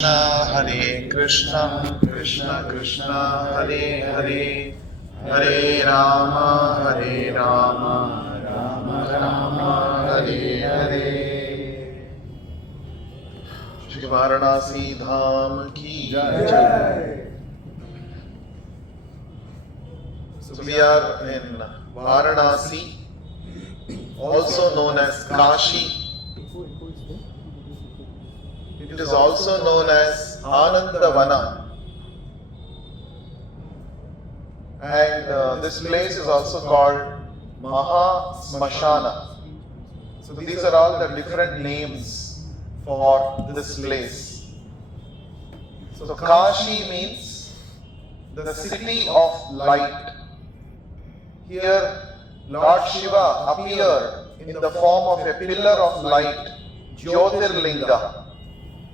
Hare Krishna, Krishna Krishna, Hare Hare, Hare Rama, Rama Rama, Hare Hare. Shri Varanasi Dham ki Jai. So we are in Varanasi, also known as Kashi. It is also known as Anandavana, and this place is also called Maha Smashana. So these are all the different names for this place. So Kashi means the city of light. Here Lord Shiva appeared in the form of a pillar of light, Jyotirlinga.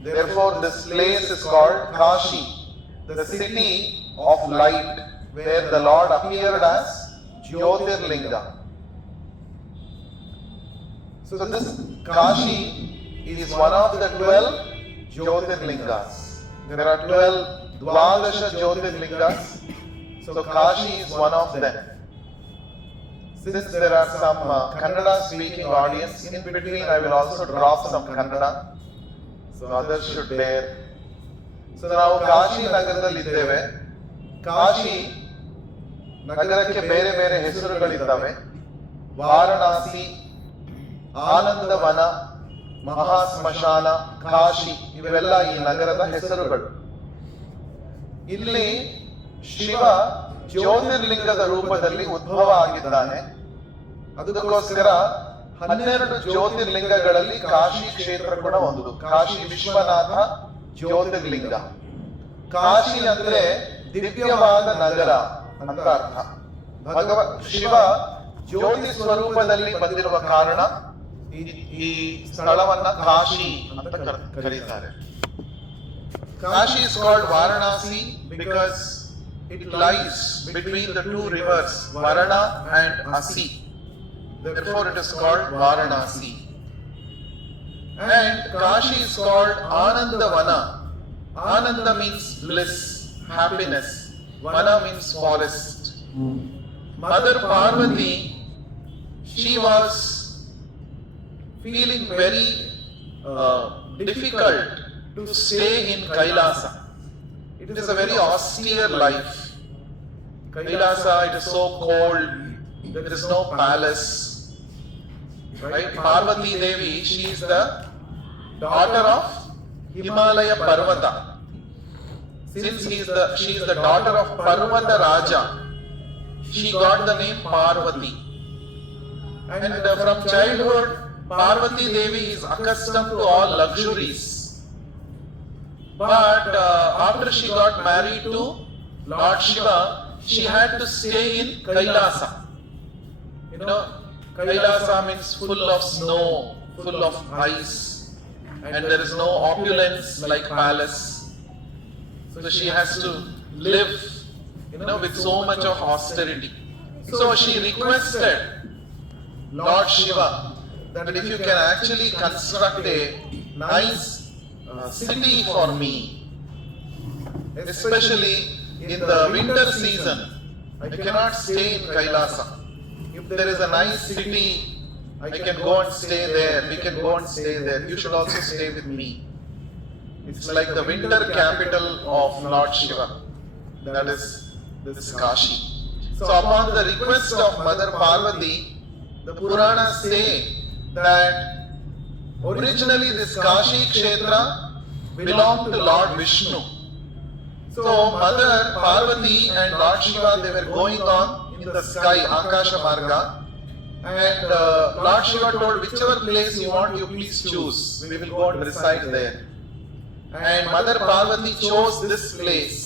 Therefore, this place is called Kashi, the city of light, where the Lord appeared as Jyotirlinga. So this Kashi is one of the 12 Jyotirlingas. There are 12 Dwadasha Jyotirlingas. So Kashi is one of them. Since there are some Kannada speaking audience, in between I will also drop some Kannada. So others should bear. So ನಾವು ಕಾಶಿ ನಗರದಲ್ಲಿದ್ದೇವೆ. ಕಾಶಿ ನಗರಕ್ಕೆ ಬೇರೆ ಬೇರೆ ಹೆಸರುಗಳಿದ್ದಾವೆ. ವಾರಣಾಸಿ, ಆನಂದವನ, ಮಹಾ ಸ್ಮಶಾನ, ಕಾಶಿ ಇವೆಲ್ಲ ಈ ನಗರದ ಹೆಸರುಗಳು. ಇಲ್ಲಿ ಶಿವ ಜ್ಯೋತಿರ್ಲಿಂಗದ ರೂಪದಲ್ಲಿ ಉದ್ಭವ ಆಗಿದ್ದಾನೆ. ಅದಕ್ಕೋಸ್ಕರ 12 ಜ್ಯೋತಿರ್ಲಿಂಗಗಳಲ್ಲಿ ಕಾಶಿ ಕ್ಷೇತ್ರ ಕೂಡ ಒಂದು. ಕಾಶಿ ವಿಶ್ವನಾಥ ಜ್ಯೋತಿರ್ಲಿಂಗ. ಕಾಶಿ ಅಂದ್ರೆ ದಿವ್ಯವಾದ ನಗರ ಅಂತ ಅರ್ಥ. ಶಿವ ಜ್ಯೋತಿ ಸ್ವರೂಪದಲ್ಲಿ ಬಂದಿರುವ ಕಾರಣ ಈ ಸ್ಥಳವನ್ನ ಕಾಶಿ ಅಂತ ಕರೀತಾರೆ. Kashi is called Varanasi because it lies between the two rivers Varana and Asi. Therefore it is called Varanasi. And Kashi is called Anandavana. Ananda means bliss, happiness. Vana means forest. Mother Parvati, she was feeling very difficult to stay in Kailasa. It is a very austere life. Kailasa, it is so cold. There is no palace. Right? Parvati Devi, she is the daughter of Himalaya Parvata. Since she is the daughter of Parvata Raja, she got the name Parvati. And from childhood, Parvati Devi is accustomed to all luxuries. But after she got married to Lord Shiva, she had to stay in Kailasa. You know, Kailasa means full of snow, full of ice, and there is no opulence like palace. So she has to live, with so much of austerity. So she requested Lord Shiva that if you can actually construct a nice city for me, especially in the winter season, I cannot stay in Kailasa. If there is a nice city, I can go and stay there. We can go and stay there. You should also stay with me. It's like the winter capital of Lord Shiva. That is this Kashi. So upon the request of Mother Parvati, the Puranas say that originally this Kashi Kshetra belonged to Lord Vishnu. So Mother Parvati and Lord Shiva, they were going on in the sky, Akasha Marga, and Lord Shiva told, whichever place you want, you please choose. We will go and reside there. And Mother Parvati chose this place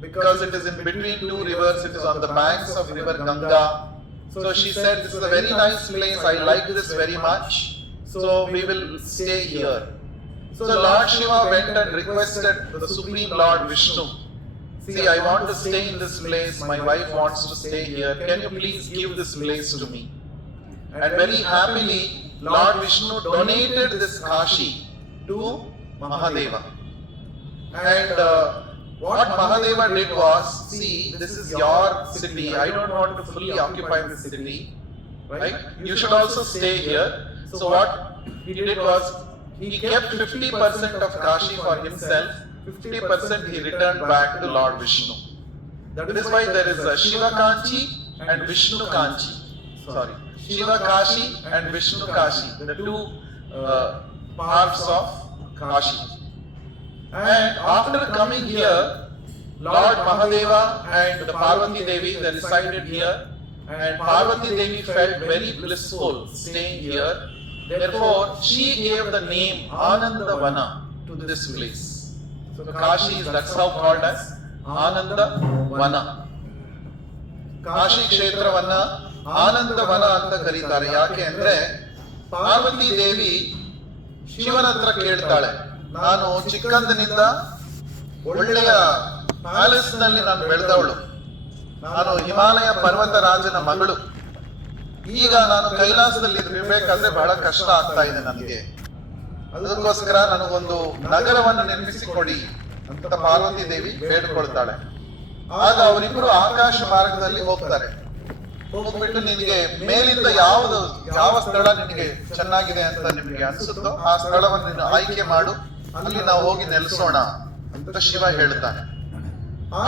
because it is in between two rivers. It is on the banks of river Ganga. So she said, this is a very nice place. I like this very much. So we will stay here. So Lord Shiva went and requested the Supreme Lord Vishnu, see, I want to stay in this place. My wife wants to stay here. Can you please give this place to me? And very happily, Lord Vishnu donated this Kashi to Mahadeva. And what Mahadeva did was, see, this is your city. I don't want to fully occupy the city, right? You should also stay here. So what he did was, he kept 50% of Kashi for himself, 50% he returned back to Lord Vishnu. That is why there is a Shiva Kanchi and Vishnu Kanchi. Sorry, Shiva Kashi and Vishnu Kashi, the two parts of Kashi. And after coming here, Lord Mahadeva and the Parvati Devi, they resided here, and Parvati Devi felt very blissful staying here. Therefore, she gave the name Anandavana to this place. So Kashi is, that's how called as Anandavana. Kashi Kshetravana Anandavana anta karitare. Yake andre Parvati Devi ಶಿವನ ಹತ್ರ ಕೇಳ್ತಾಳೆ, ನಾನು ಚಿಕ್ಕಂದಿನಿಂದ ಒಳ್ಳೆಯ palace ನಲ್ಲಿ ನಾನು ಬೆಳೆದವಳು, ನಾನು ಹಿಮಾಲಯ ಪರ್ವತರಾಜನ ಮಗಳು. ಈಗ ನಾನು ಕೈಲಾಸದಲ್ಲಿ ಇರಬೇಕಾದ್ರೆ ಬಹಳ ಕಷ್ಟ ಆಗ್ತಾ ಇದೆ ನನಗೆ. ಅದಕ್ಕೋಸ್ಕರ ನನಗೊಂದು ನಗರವನ್ನು ನಿರ್ಮಿಸಿಕೊಡಿ ಅಂತ ಪಾರ್ವತಿ ದೇವಿ ಬೇಡ್ಕೊಳ್ತಾಳೆ. ಆಗ ಅವರಿಬ್ಬರು ಆಕಾಶ ಮಾರ್ಗದಲ್ಲಿ ಹೋಗ್ತಾರೆ. ಹೋಗ್ಬಿಟ್ಟು, ನಿನಗೆ ಮೇಲಿಂದ ಯಾವ ಸ್ಥಳ ನಿನಗೆ ಚೆನ್ನಾಗಿದೆ ಅಂತ ನಿಮಗೆ ಅನ್ಸುತ್ತೋ ಆ ಸ್ಥಳವನ್ನು ನೀನು ಆಯ್ಕೆ ಮಾಡು, ಅಲ್ಲಿ ನಾವು ಹೋಗಿ ನೆಲೆಸೋಣ ಅಂತ ಶಿವ ಹೇಳ್ತಾನೆ.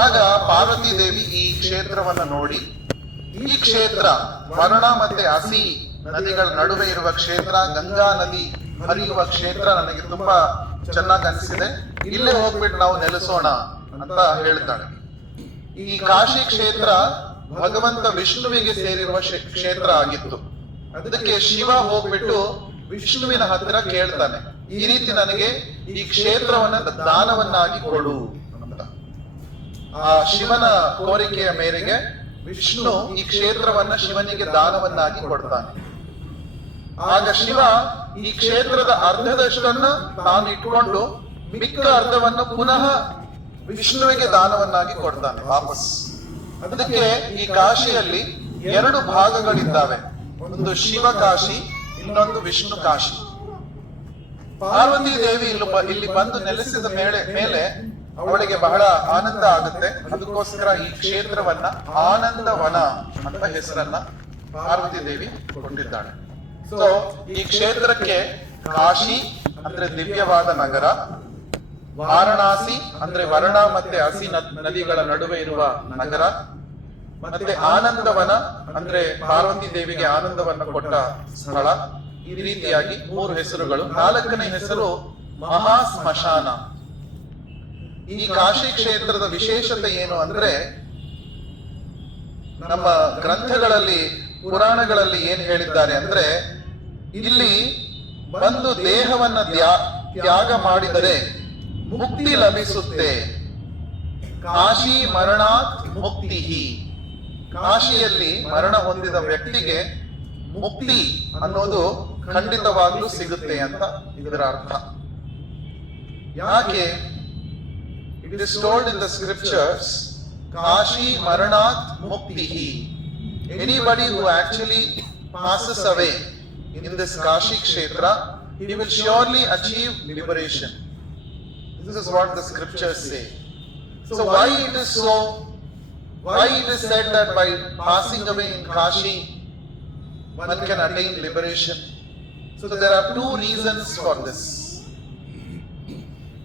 ಆಗ ಪಾರ್ವತಿ ದೇವಿ ಈ ಕ್ಷೇತ್ರವನ್ನ ನೋಡಿ, ಈ ಕ್ಷೇತ್ರ ವರುಣ ಮತ್ತೆ ಹಸಿ ನದಿಗಳ ನಡುವೆ ಇರುವ ಕ್ಷೇತ್ರ, ಗಂಗಾ ನದಿ ಹರಿಯುವ ಕ್ಷೇತ್ರ ನನಗೆ ತುಂಬಾ ಚೆನ್ನಾಗಿ ಅನಿಸಿದೆ, ಇಲ್ಲೇ ಹೋಗ್ಬಿಟ್ಟು ನಾವು ನೆಲೆಸೋಣ ಅಂತ ಹೇಳ್ತಾಳೆ. ಈ ಕಾಶಿ ಕ್ಷೇತ್ರ ಭಗವಂತ ವಿಷ್ಣುವಿಗೆ ಸೇರಿರುವ ಕ್ಷೇತ್ರ ಆಗಿತ್ತು. ಅದಕ್ಕೆ ಶಿವ ಹೋಗ್ಬಿಟ್ಟು ವಿಷ್ಣುವಿನ ಹತ್ರ ಕೇಳ್ತಾನೆ, ಈ ರೀತಿ ನನಗೆ ಈ ಕ್ಷೇತ್ರವನ್ನ ದಾನವನ್ನಾಗಿ ಕೊಡು ಅಂತ. ಆ ಶಿವನ ಕೋರಿಕೆಯ ಮೇರೆಗೆ ವಿಷ್ಣು ಈ ಕ್ಷೇತ್ರವನ್ನ ಶಿವನಿಗೆ ದಾನವನ್ನಾಗಿ ಕೊಡ್ತಾನೆ. ಆಗ ಶಿವ ಈ ಕ್ಷೇತ್ರದ ಅರ್ಧದಷ್ಟನ್ನ ತಾನು ಇಟ್ಕೊಂಡು ಮಿಕ್ಕ ಅರ್ಧವನ್ನು ಪುನಃ ವಿಷ್ಣುವಿಗೆ ದಾನವನ್ನಾಗಿ ಕೊಡ್ತಾನೆ ವಾಪಸ್. ಅದಕ್ಕೆ ಈ ಕಾಶಿಯಲ್ಲಿ ಎರಡು ಭಾಗಗಳಿದ್ದಾವೆ, ಒಂದು ಶಿವ ಕಾಶಿ, ಇನ್ನೊಂದು ವಿಷ್ಣು ಕಾಶಿ. ಪಾರ್ವತಿ ದೇವಿ ಇಲ್ಲಿ ಬಂದು ನೆಲೆಸಿದ ಮೇಲೆ ಅವಳಿಗೆ ಬಹಳ ಆನಂದ ಆಗುತ್ತೆ. ಅದಕ್ಕೋಸ್ಕರ ಈ ಕ್ಷೇತ್ರವನ್ನ ಆನಂದವನ ಅಂತ ಹೆಸರನ್ನ ಪಾರ್ವತಿ ದೇವಿ ಕೊಟ್ಟಿದ್ದಾಳೆ. ಸೊ ಈ ಕ್ಷೇತ್ರಕ್ಕೆ ಕಾಶಿ ಅಂದ್ರೆ ದಿವ್ಯವಾದ ನಗರ, ವಾರಣಾಸಿ ಅಂದ್ರೆ ವರ್ಣ ಮತ್ತೆ ಹಸಿ ನದಿಗಳ ನಡುವೆ ಇರುವ ನಗರ, ಮತ್ತೆ ಆನಂದವನ ಅಂದ್ರೆ ಪಾರ್ವತಿ ದೇವಿಗೆ ಆನಂದವನ್ನ ಕೊಟ್ಟ ಸ್ಥಳ. ಈ ರೀತಿಯಾಗಿ ಮೂರು ಹೆಸರುಗಳು. ನಾಲ್ಕನೇ ಹೆಸರು ಮಹಾ ಸ್ಮಶಾನ. ಈ ಕಾಶಿ ಕ್ಷೇತ್ರದ ವಿಶೇಷತೆ ಏನು ಅಂದ್ರೆ, ನಮ್ಮ ಗ್ರಂಥಗಳಲ್ಲಿ ಪುರಾಣಗಳಲ್ಲಿ ಏನ್ ಹೇಳಿದ್ದಾರೆ ಅಂದ್ರೆ, ಇಲ್ಲಿ ಬಂದು ದೇಹವನ್ನ ತ್ಯಾಗ ಮಾಡಿದರೆ ಮುಕ್ತಿ ಲಭಿಸುತ್ತೆ. ಕಾಶಿ ಮರಣಾತ್ ಮುಕ್ತಿ. ಕಾಶಿಯಲ್ಲಿ ಮರಣ ಹೊಂದಿದ ವ್ಯಕ್ತಿಗೆ ಮುಕ್ತಿ ಅನ್ನೋದು ಖಂಡಿತವಾಗ್ಲೂ ಸಿಗುತ್ತೆ ಅಂತ ಇದರ ಅರ್ಥ. ಯಾಕೆ? It is told in the scriptures, Kashi ಮರಣಾತ್ ಮುಕ್ತಿ. Anybody who actually passes away in this Kashi Kshetra, he will surely achieve liberation. This is what the scriptures say. So why it is said that by passing away in Kashi one can attain liberation? So there are two reasons for this.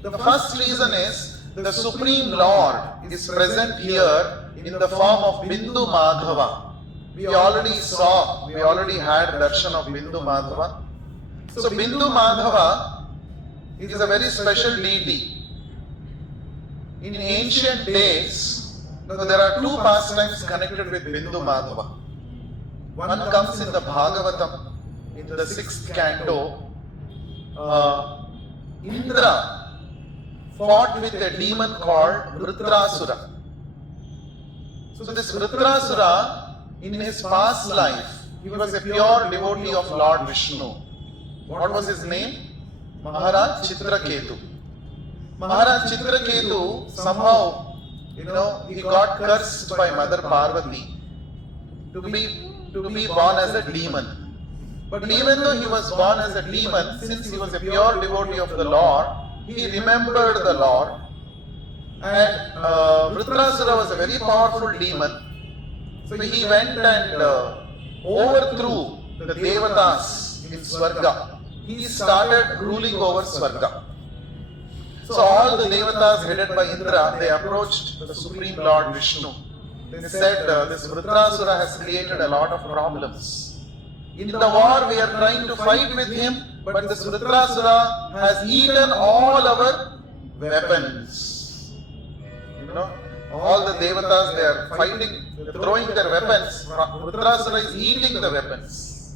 The first reason is the Supreme Lord is present here in the form of Bindu Madhava. We already had darshan of Bindu Madhava. So Bindu Madhava is a very special deity. In ancient days, there are two pastimes connected with Bindu Madhava. One comes in the Bhagavatam, in the 6th canto. Indra fought with a demon called Vritrasura. So this Vritrasura, in his past life, he was a pure devotee of Lord Vishnu. What was his name? Maharaj Chitraketu. Maharaj Chitraketu somehow, he got cursed by Mother Parvati to be born as a demon. But even though he was born as a demon, since he was a pure devotee of the Lord, he remembered the Lord And Vritrasura was a very powerful demon. So he went and overthrew the Devatas in Swarga. He started ruling over Swarga. So all the Devatas headed by Indra, they approached the Supreme Lord Vishnu. They said, this Vritrasura has created a lot of problems. In the war we are trying to fight with him, but this Vritrasura has eaten all our weapons. You know, all the Devatas, they are fighting, throwing their weapons. Vritrasura is eating the weapons.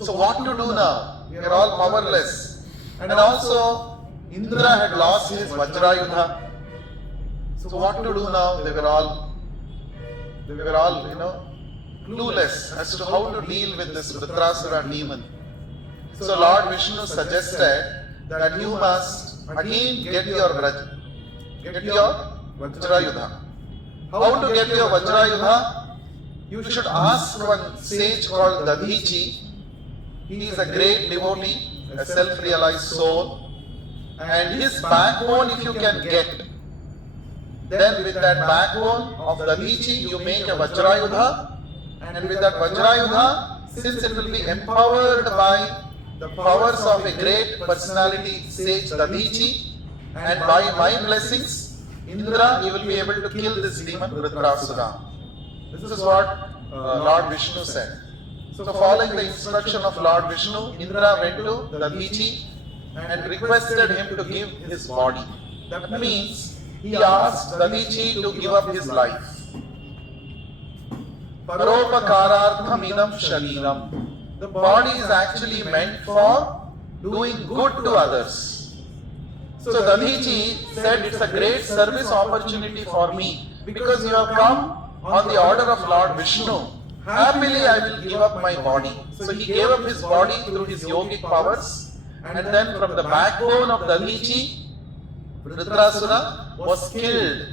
So what to do now? We are all powerless. And also, Indra had lost his Vajrayudha. So what to do now? They were all, clueless as to how to deal with this Vritrasura demon. So Lord Vishnu suggested that you must again get your Vajrayudha. How to get your Vajrayudha? You should ask one sage called Dadhichi. He is a great devotee, a self-realized soul. And his backbone, if you can get, then with that backbone of Dadhichi, you make a Vajrayudha. And with that Vajrayudha, since it will be empowered by the powers of a great personality, sage Dadhichi, and by my blessings, Indra, you will be able to kill this demon Vritrasura. This is what Lord Vishnu said. So following the instruction of Lord Vishnu, Indra went to Dadhichi and requested him to give his body. That means he asked Dadhichi to give up his life. Paropakarartham idam shariram. The body is actually meant for doing good to others. So Dadhichi said, it's a great service opportunity for me because you have come on the order of Lord Vishnu. Happily I will give up my body. So he gave up his body through his yogic powers, and then from the backbone of Dadhichi, Vritrasura was killed.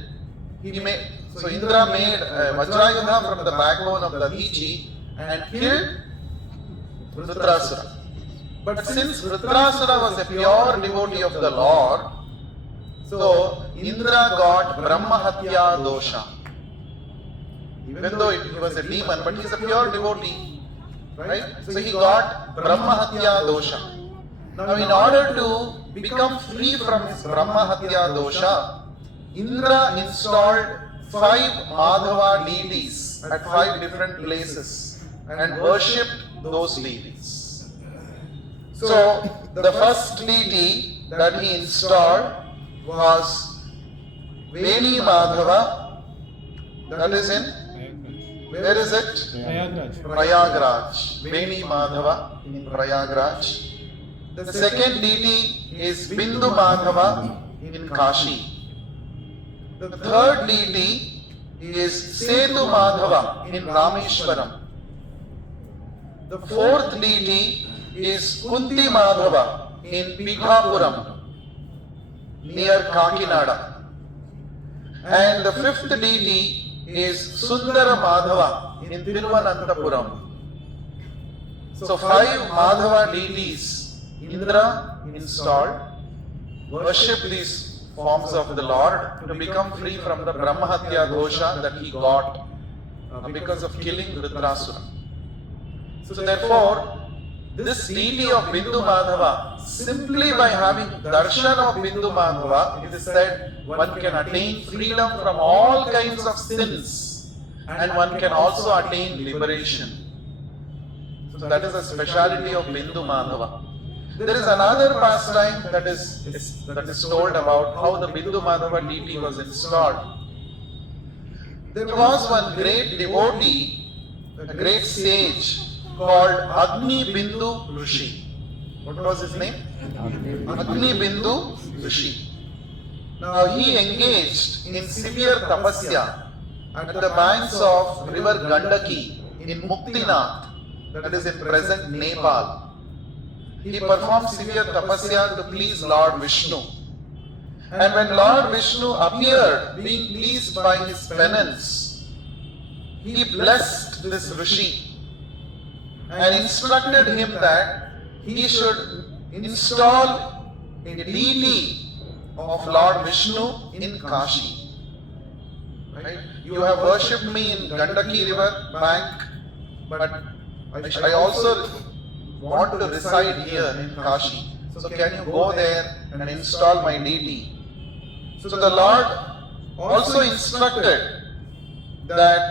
So Indra made Vajrayudha from the backbone of Dadhichi and killed Vritrasura. But since Vritrasura was a pure devotee of the Lord, so Indra got Brahmahatya dosha. Even though he was a demon, but he is a pure devotee, right? So he got Brahmahatya dosha. Now in order to become free from his Brahmahatya dosha, Indra installed 5 Madhava deities at 5 different places and worshipped those deities. So the first deity that he installed was Veni Madhava, that is in, where is it? Prayagraj. Veni Madhava in Prayagraj. The second deity is Bindu Madhava in Kashi. The third deity is Setu Madhava in Rameshwaram. The fourth deity is Kunti Madhava in Pithapuram near Kakinada. And the fifth deity is Sundara Madhava in Thiruvananthapuram. So 5 Madhava deities Indra installed, worship these forms of the Lord to become free from the Brahmahatya dosha that he got because of killing Vritrasura. So therefore, this deity of Bindu Madhava, simply by having darshan of Bindu Madhava, it is said one can attain freedom from all kinds of sins and one can also attain liberation. So that is a speciality of Bindu Madhava. There is another pastime that is told about how the Bindu Madhava deity was installed. There was one great devotee, a great sage called Agni Bindu Rishi. What was his name? Agni Bindu Rishi. Now he engaged in severe tapasya at the banks of river Gandaki in Muktinath, that is in present Nepal. He performed severe tapasya to please Lord Vishnu. And when Lord Vishnu appeared, being pleased by his penance, he blessed this Rishi and instructed him that he should install a deity of Lord Vishnu in Kashi. Right? You have worshipped me in Gandaki river bank, but I also want to reside here in Kashi. So can you go there and install my deity? So the Lord also instructed that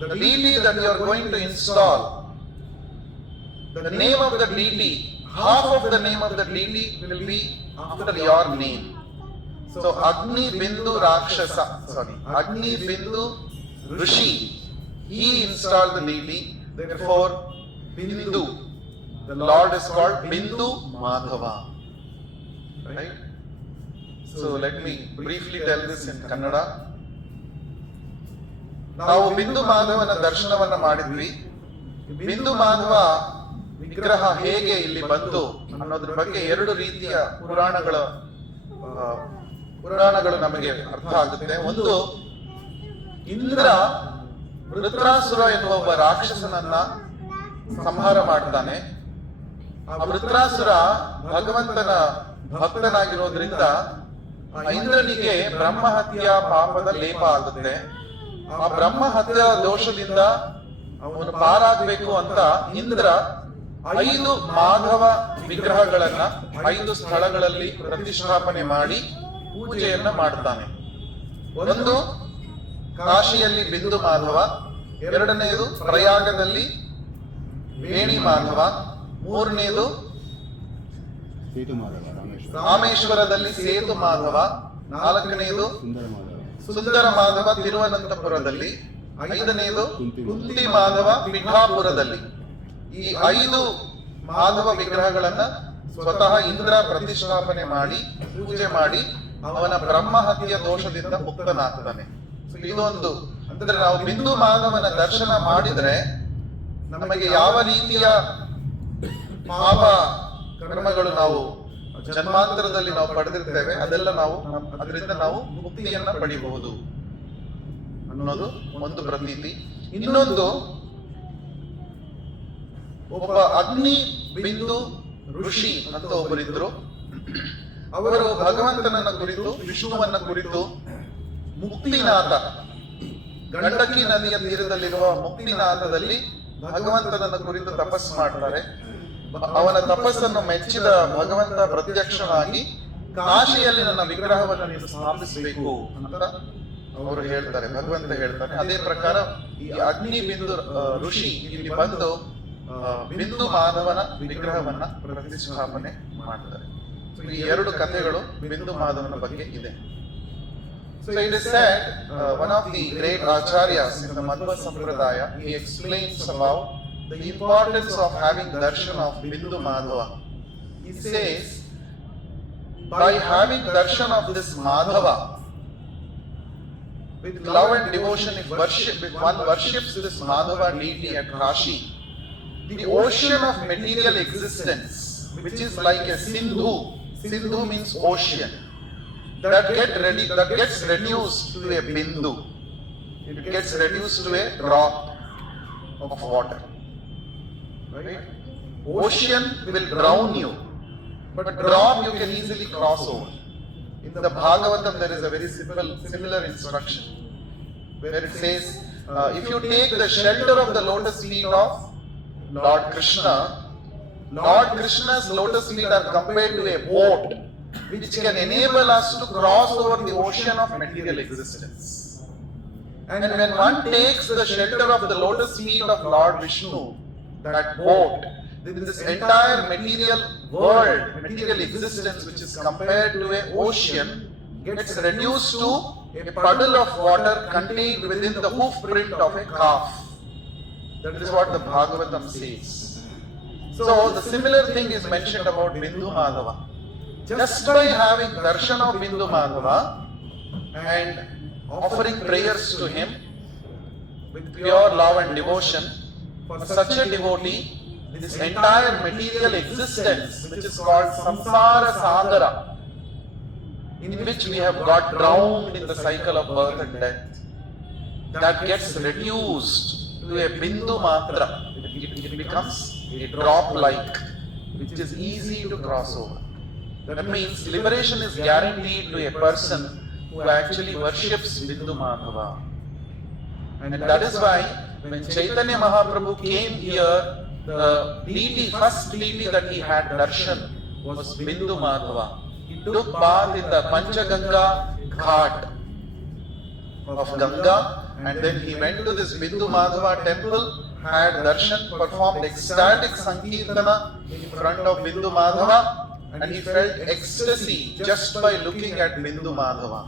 the deity that you are going to install, the name of the deity, half of the name of the deity will be after your name. So Agni Bindu Agni Bindu Rishi, he installed the deity. Therefore, Bindu, the Lord is called Bindu Madhava. Right? So let me briefly tell this in Kannada. ನಾವು ಬಿಂದು ಮಾಧವನ ದರ್ಶನವನ್ನ ಮಾಡಿದ್ವಿ. ಬಿಂದು ಮಾಧವ ವಿಗ್ರಹ ಹೇಗೆ ಇಲ್ಲಿ ಬಂತು ಅನ್ನೋದ್ರ ಬಗ್ಗೆ ಎರಡು ರೀತಿಯ ಪುರಾಣಗಳು ನಮಗೆ ಅರ್ಥ ಆಗುತ್ತೆ. ಒಂದು, ಇಂದ್ರ ವೃತ್ರಾಸುರ ಎನ್ನುವ ಒಬ್ಬ ರಾಕ್ಷಸನನ್ನ ಸಂಹಾರ ಮಾಡ್ತಾನೆ. ಆ ವೃತ್ರಾಸುರ ಭಗವಂತನ ಭಕ್ತನಾಗಿರೋದ್ರಿಂದ ಇಂದ್ರನಿಗೆ ಬ್ರಹ್ಮಹತ್ಯಾ ಪಾಪದ ಲೇಪ ಆಗುತ್ತೆ. ಆ ಬ್ರಹ್ಮಹತ್ಯಾ ದೋಷದಿಂದ ಅವನು ಪಾರಾಗಬೇಕು ಅಂತ ಇಂದ್ರ 5 ಮಾಧವ ವಿಗ್ರಹಗಳನ್ನ 5 ಸ್ಥಳಗಳಲ್ಲಿ ಪ್ರತಿಷ್ಠಾಪನೆ ಮಾಡಿ ಪೂಜೆಯನ್ನ ಮಾಡ್ತಾನೆ. ಒಂದು ಕಾಶಿಯಲ್ಲಿ ಬಿಂದು ಮಾಧವ, ಎರಡನೆಯದು ಪ್ರಯಾಗದಲ್ಲಿ ವೇಣಿ ಮಾಧವ, ಮೂರನೆಯದು ರಾಮೇಶ್ವರದಲ್ಲಿ ಸೇತು ಮಾಧವ, ನಾಲ್ಕನೆಯದು ಸುಂದರ ಮಾಧವ ತಿರುವನಂತಪುರದಲ್ಲಿ, ಐದನೆಯದು ಕುಂತಿ ಮಾಧವ ಪಿಠಾಪುರದಲ್ಲಿ. ಈ 5 ಮಾಧವ ವಿಗ್ರಹಗಳನ್ನ ಸ್ವತಃ ಇಂದ್ರ ಪ್ರತಿಷ್ಠಾಪನೆ ಮಾಡಿ ಪೂಜೆ ಮಾಡಿ ಅವನ ಬ್ರಹ್ಮಹತ್ಯೆ ದೋಷದಿಂದ ಮುಕ್ತನಾಗ್ತಾನೆ. ಇದೊಂದು, ಅಂದ್ರೆ ನಾವು ಬಿಂದು ಮಾಧವನ ದರ್ಶನ ಮಾಡಿದ್ರೆ ನಮಗೆ ಯಾವ ರೀತಿಯ ಪಾಪ ಕರ್ಮಗಳು ನಾವು ಜನ್ಮಾಂತರದಲ್ಲಿ ನಾವು ಪಡೆದಿರ್ತೇವೆ ಅದೆಲ್ಲ ಅದರಿಂದ ನಾವು ಮುಕ್ತಿಯನ್ನ ಪಡಿಬಹುದು ಅನ್ನೋದು ಒಂದು ಪ್ರತೀತಿ. ಇನ್ನೊಂದು, ಒಬ್ಬ ಅಗ್ನಿ ಬಿಂದು ಋಷಿ ಅಂತ ಒಬ್ಬರಿದ್ರು. ಅವರು ಭಗವಂತನನ್ನ ಕುರಿತು, ವಿಷ್ಣುವನ್ನ ಕುರಿತು ಮುಕ್ತಿನಾಥ, ಗಂಡಕಿ ನದಿಯ ತೀರದಲ್ಲಿರುವ ಮುಕ್ತಿನಾಥದಲ್ಲಿ ಭಗವಂತನನ್ನ ಕುರಿತು ತಪಸ್ಸು ಮಾಡ್ತಾರೆ. ಅವನ ತಪಸ್ಸನ್ನು ಮೆಚ್ಚಿದ ಭಗವಂತ ಪ್ರತ್ಯಕ್ಷನಾಗಿ ಕಾಶಿಯಲ್ಲಿ ನನ್ನ ವಿಗ್ರಹವನ್ನು ನೀನು ಸ್ಥಾಪಿಸಬೇಕು ಅಂತ ಅವರು ಹೇಳ್ತಾರೆ, ಭಗವಂತ ಹೇಳ್ತಾನೆ. ಅದೇ ಪ್ರಕಾರ ಈ ಅಗ್ನಿ ಬಿಂದು ಋಷಿ ಇಲ್ಲಿ ಬಂದು ಬಿಂದು ಮಾಧವನ ವಿಗ್ರಹವನ್ನ ಪ್ರತಿಷ್ಠಾಪನೆ ಮಾಡ್ತಾರೆ. ಈ 2 ಕಥೆಗಳು ಬಿಂದು ಮಾಧವನ ಬಗ್ಗೆ ಇದೆ. So it is said, one of the great acharyas in the Madhva Sampradaya, he explains about the importance of having darshan of Bindu Madhava. He says, by having darshan of this Madhava, with love and devotion, if one worships this Madhava deity at Kashi, the ocean of material existence, which is like a Sindhu means ocean, that gets reduced to a bindu. It gets reduced to a drop of water. Right? Ocean will drown you, but drop you can easily cross over. In the Bhagavatam there is a very similar instruction where it says, if you take the shelter of the lotus feet of Lord Krishna's lotus feet are compared to a boat which can enable us to cross over the ocean of material existence. And when one takes the shelter of the lotus feet of Lord Vishnu, that boat, this entire material world, material existence which is compared to an ocean, gets reduced to a puddle of water contained within the hoof print of a calf. That is what the Bhagavatam says. So the similar thing is mentioned about Bindu Madhava. Just by having darshan of Bindu Madhava and offering prayers to him with pure love and devotion, for such a devotee, this entire material existence, which is called samsara sagara, in which we have got drowned in the cycle of birth and death, that gets reduced to a bindu matra. It becomes a drop like, which is easy to cross over. That means liberation is guaranteed to a person who actually worships Bindu Madhava. And that is why when Chaitanya Mahaprabhu came here, the deity, first deity that he had darshan was Bindu Madhava. He took bath in the Panchaganga Ghat of Ganga, and then he went to this Bindu Madhava temple, had darshan, performed ecstatic sankirtana in front of Bindu Madhava, and he felt ecstasy just by looking at Bindu Madhava.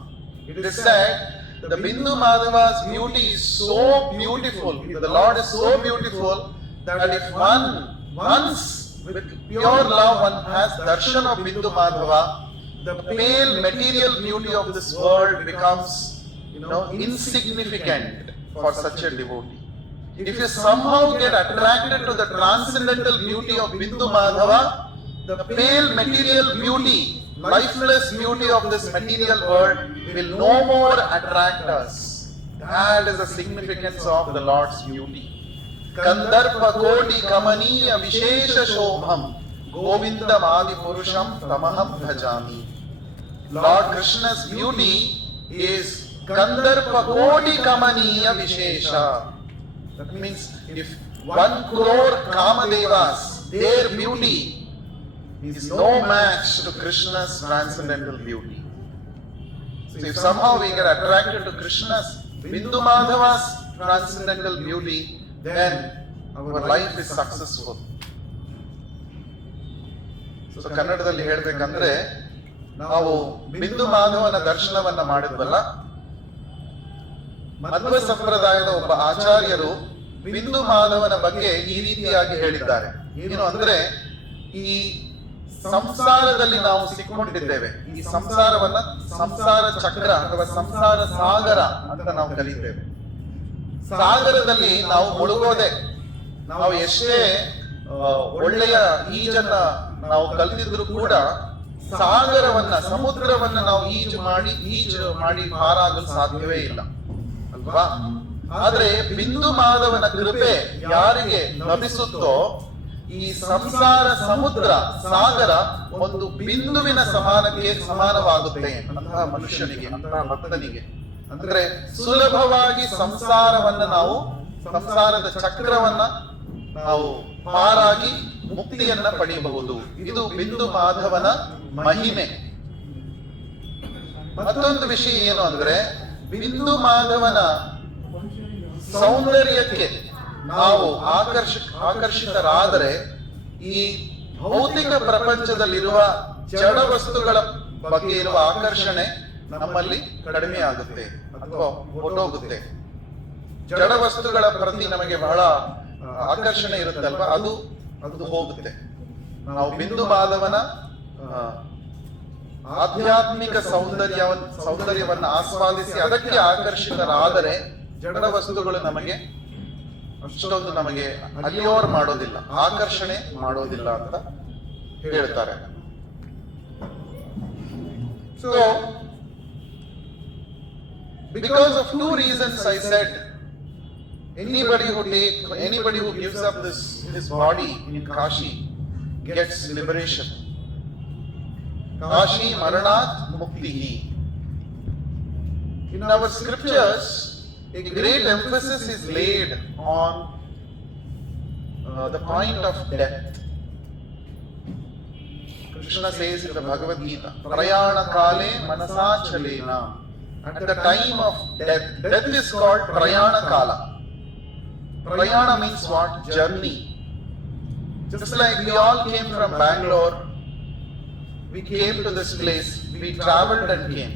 It is said the Bindu Madhava's beauty is so beautiful, the Lord is so beautiful, that if once with pure love one has darshan of Bindu Madhava, the pale material beauty of this world becomes, insignificant for such a devotee. If you somehow get attracted to the transcendental beauty of Bindu Madhava, the pale material beauty, lifeless beauty of this material world will no more attract us. That is the significance of the Lord's beauty. Kandarpa koti kamaniya vishesha shobham govindam adi purusham tamaham bhajami. Lord Krishna's beauty is Kandarpa koti kamaniya vishesha. That means if 1 crore Kamadevas, their beauty is no match to Krishna's transcendental beauty. So if somehow we get attracted to Krishna's, Bindu Madhava's transcendental beauty, then our life is successful. So ಕನ್ನಡದಲ್ಲಿ ಹೇಳಬೇಕಂದ್ರೆ ನಾವು ಬಿಂದು ಮಾಧವನ ದರ್ಶನವನ್ನ ಮಾಡಿದ್ವಲ್ಲ, ಮಧ್ವ ಸಂಪ್ರದಾಯದ ಒಬ್ಬ ಆಚಾರ್ಯರು ಬಿಂದು ಮಾಧವನ ಬಗ್ಗೆ ಈ ರೀತಿಯಾಗಿ ಹೇಳಿದ್ದಾರೆ. ಏನು ಅಂದ್ರೆ, ಈ ಸಂಸಾರದಲ್ಲಿ ನಾವು ಸಿಕ್ಕೊಂಡಿದ್ದೇವೆ. ಈ ಸಂಸಾರವನ್ನ ಸಂಸಾರ ಚಕ್ರ ಅಥವಾ ಸಂಸಾರ ಸಾಗರ ಅಂತ ನಾವು ಕರೀತೇವೆ. ಸಾಗರದಲ್ಲಿ ನಾವು ಮುಳುಗೋದೆ. ನಾವು ಎಷ್ಟೇ ಒಳ್ಳೆಯ ಈಜನ್ನ ನಾವು ಕಲಿತಿದ್ರು ಕೂಡ ಸಾಗರವನ್ನ, ಸಮುದ್ರವನ್ನ ನಾವು ಈಜು ಮಾಡಿ ಪಾರಾಗಲು ಸಾಧ್ಯವೇ ಇಲ್ಲ ಅಲ್ವಾ? ಆದ್ರೆ ಬಿಂದು ಮಾಧವನ ಕೃಪೆ ಯಾರಿಗೆ ಲಭಿಸುತ್ತೋ, ಈ ಸಂಸಾರ ಸಮುದ್ರ ಸಾಗರ ಒಂದು ಬಿಂದುವಿನ ಸಮಾನವಾಗುತ್ತೆ ಅಂತಹ ಮನುಷ್ಯನಿಗೆ, ಅಂತಹ ಭಕ್ತನಿಗೆ. ಅಂದ್ರೆ ಸುಲಭವಾಗಿ ಸಂಸಾರದ ಚಕ್ರವನ್ನ ನಾವು ಪಾರಾಗಿ ಮುಕ್ತಿಯನ್ನ ಪಡೆಯಬಹುದು. ಇದು ಬಿಂದು ಮಾಧವನ ಮಹಿಮೆ. ಮತ್ತೊಂದು ವಿಷಯ ಏನು ಅಂದ್ರೆ, ಬಿಂದು ಮಾಧವನ ಸೌಂದರ್ಯಕ್ಕೆ ನಾವು ಆಕರ್ಷಿತರಾದರೆ ಈ ಭೌತಿಕ ಪ್ರಪಂಚದಲ್ಲಿರುವ ಜಡ ವಸ್ತುಗಳ ಬಗ್ಗೆ ಇರುವ ಆಕರ್ಷಣೆ ನಮ್ಮಲ್ಲಿ ಕಡಿಮೆ ಆಗುತ್ತೆ ಅಥವಾ ಹೊರಟೋಗುತ್ತೆ. ಜಡ ವಸ್ತುಗಳ ಪ್ರತಿ ನಮಗೆ ಬಹಳ ಆಕರ್ಷಣೆ ಇರುತ್ತಲ್ವಾ, ಅದು ಹೋಗುತ್ತೆ. ನಾವು ಬಿಂದು ಮಾಧವನ ಆಧ್ಯಾತ್ಮಿಕ ಸೌಂದರ್ಯವನ್ನ ಆಸ್ವಾದಿಸಿ ಅದಕ್ಕೆ ಆಕರ್ಷಿತರಾದರೆ ಜಡ ವಸ್ತುಗಳು ಅಷ್ಟೊಂದು ನಮಗೆ ಅಲಿಯೋರ್ ಮಾಡೋದಿಲ್ಲ, ಆಕರ್ಷಣೆ ಮಾಡೋದಿಲ್ಲ ಅಂತ ಹೇಳ್ತಾರೆ. So because of 2 reasons I said, anybody who gives up his body in Kashi gets liberation. Kashi maranat muktihi. In our scriptures, a great emphasis is laid on the point of death. Krishna says in the Bhagavad Gita, Prayana kale manasa chalena. At the time of death is called Prayana kala. Prayana means what? Journey. Just like we all came from Bangalore, we came to this place, we traveled and came.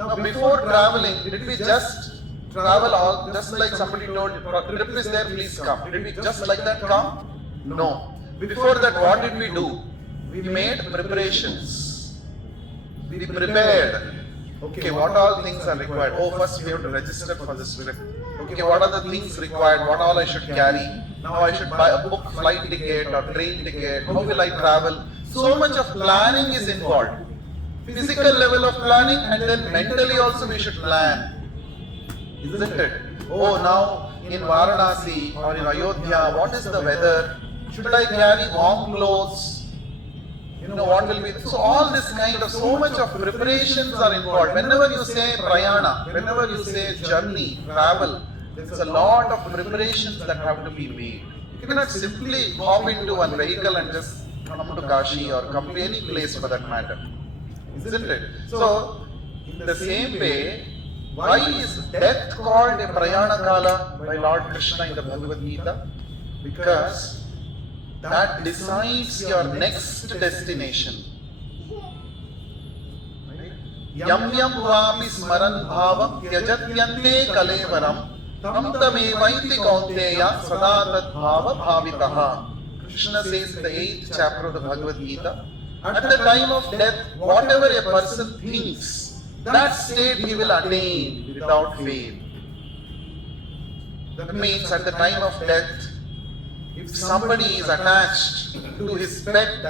Now before traveling, did we just travel all, just like somebody told, trip is there, please come. Did we just like that come? No. Before that, what did we do? We made preparations. We prepared. Okay, what all things are required? Oh, first we have to register for this trip. Okay, what are the things required? What all I should carry? Now I should book flight ticket or train ticket. How will I travel? So much of planning is involved. Physical level of planning, and then mentally also we should plan. Isn't it? Oh, now in Varanasi or in Ayodhya, what is the weather? Should I carry warm clothes? what will be. So all this kind of, so much of preparations are involved. Whenever you say prayana, whenever you say journey, travel, there's a lot of preparations that have to be made. You cannot simply hop into one vehicle and just come to Kashi or come to any place for that matter. Isn't it? So, in the same way, why is death called a prayana kala by Lord Krishna in the Bhagavad Gita? Because that decides your next destination. Yam yam vapi smaran bhavam tyajatyante kalevaram tam tamevaiti kaunteya sada tad bhava bhavitaha. Krishna says in the 8th chapter of the Bhagavad Gita, at the time of death, whatever a person thinks, that state he will attain without fail. That means at the time of death, if somebody is attached to his pet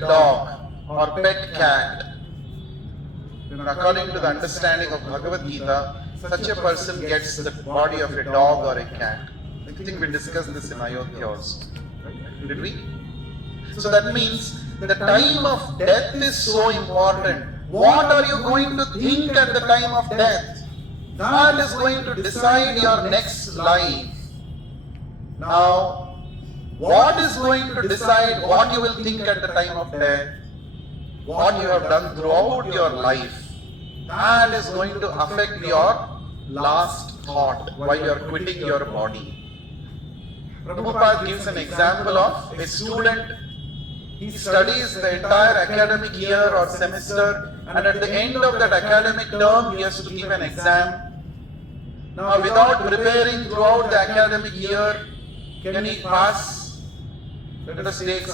dog or pet cat, according to the understanding of Bhagavad Gita, such a person gets the body of a dog or a cat. I think we discussed this in Ayodhya also. Did we? So that means the time of death is so important. What are you going to think at the time of death? That is going to decide your next life. Now, what is going to decide what you will think at the time of death? What you have done throughout your life. That is going to affect your last thought while you are quitting your body. Prabhupada gives an example of a student. He studies the entire academic year or semester, and at the end of that academic term, he has to give an exam. Now, without preparing throughout the academic year, can he pass? Let us take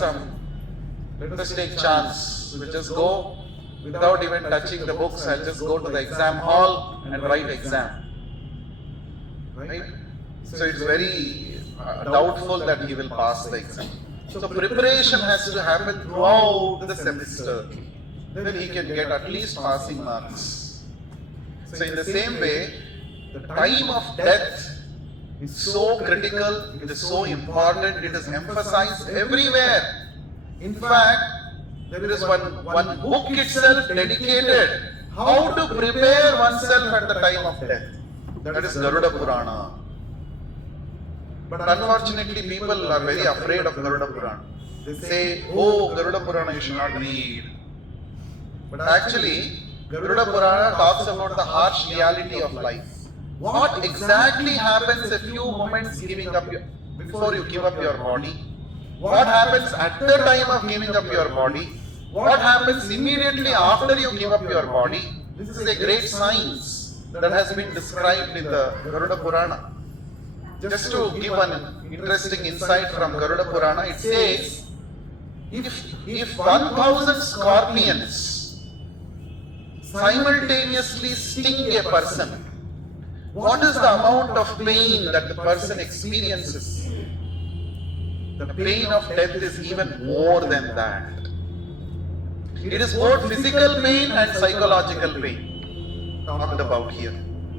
chance. We'll just go without even touching the books. I'll just go to the exam hall and write exam. Right? So it's very doubtful that he will pass the exam. So preparation has to happen throughout the semester. Then he can get at least passing marks. So in the same way, the time of death is so critical, it is so important, it is emphasized everywhere. In fact, there is one book itself dedicated how to prepare oneself at the time of death. That is Garuda Purana. But unfortunately, people are very afraid of Garuda Purana. They say, oh, Garuda Purana you should not read. But actually, Garuda Purana talks about the harsh reality of life. What exactly happens a few moments before you give up your body? What happens at the time of giving up your body? What happens immediately after you give up your body? This is a great science that has been described in the Garuda Purana. Just to give an interesting insight from Garuda Purana, it says, if 1,000 scorpions simultaneously sting a person, what is the amount of pain that the person experiences? The pain of death is even more than that. It is both physical pain and psychological pain talked about here.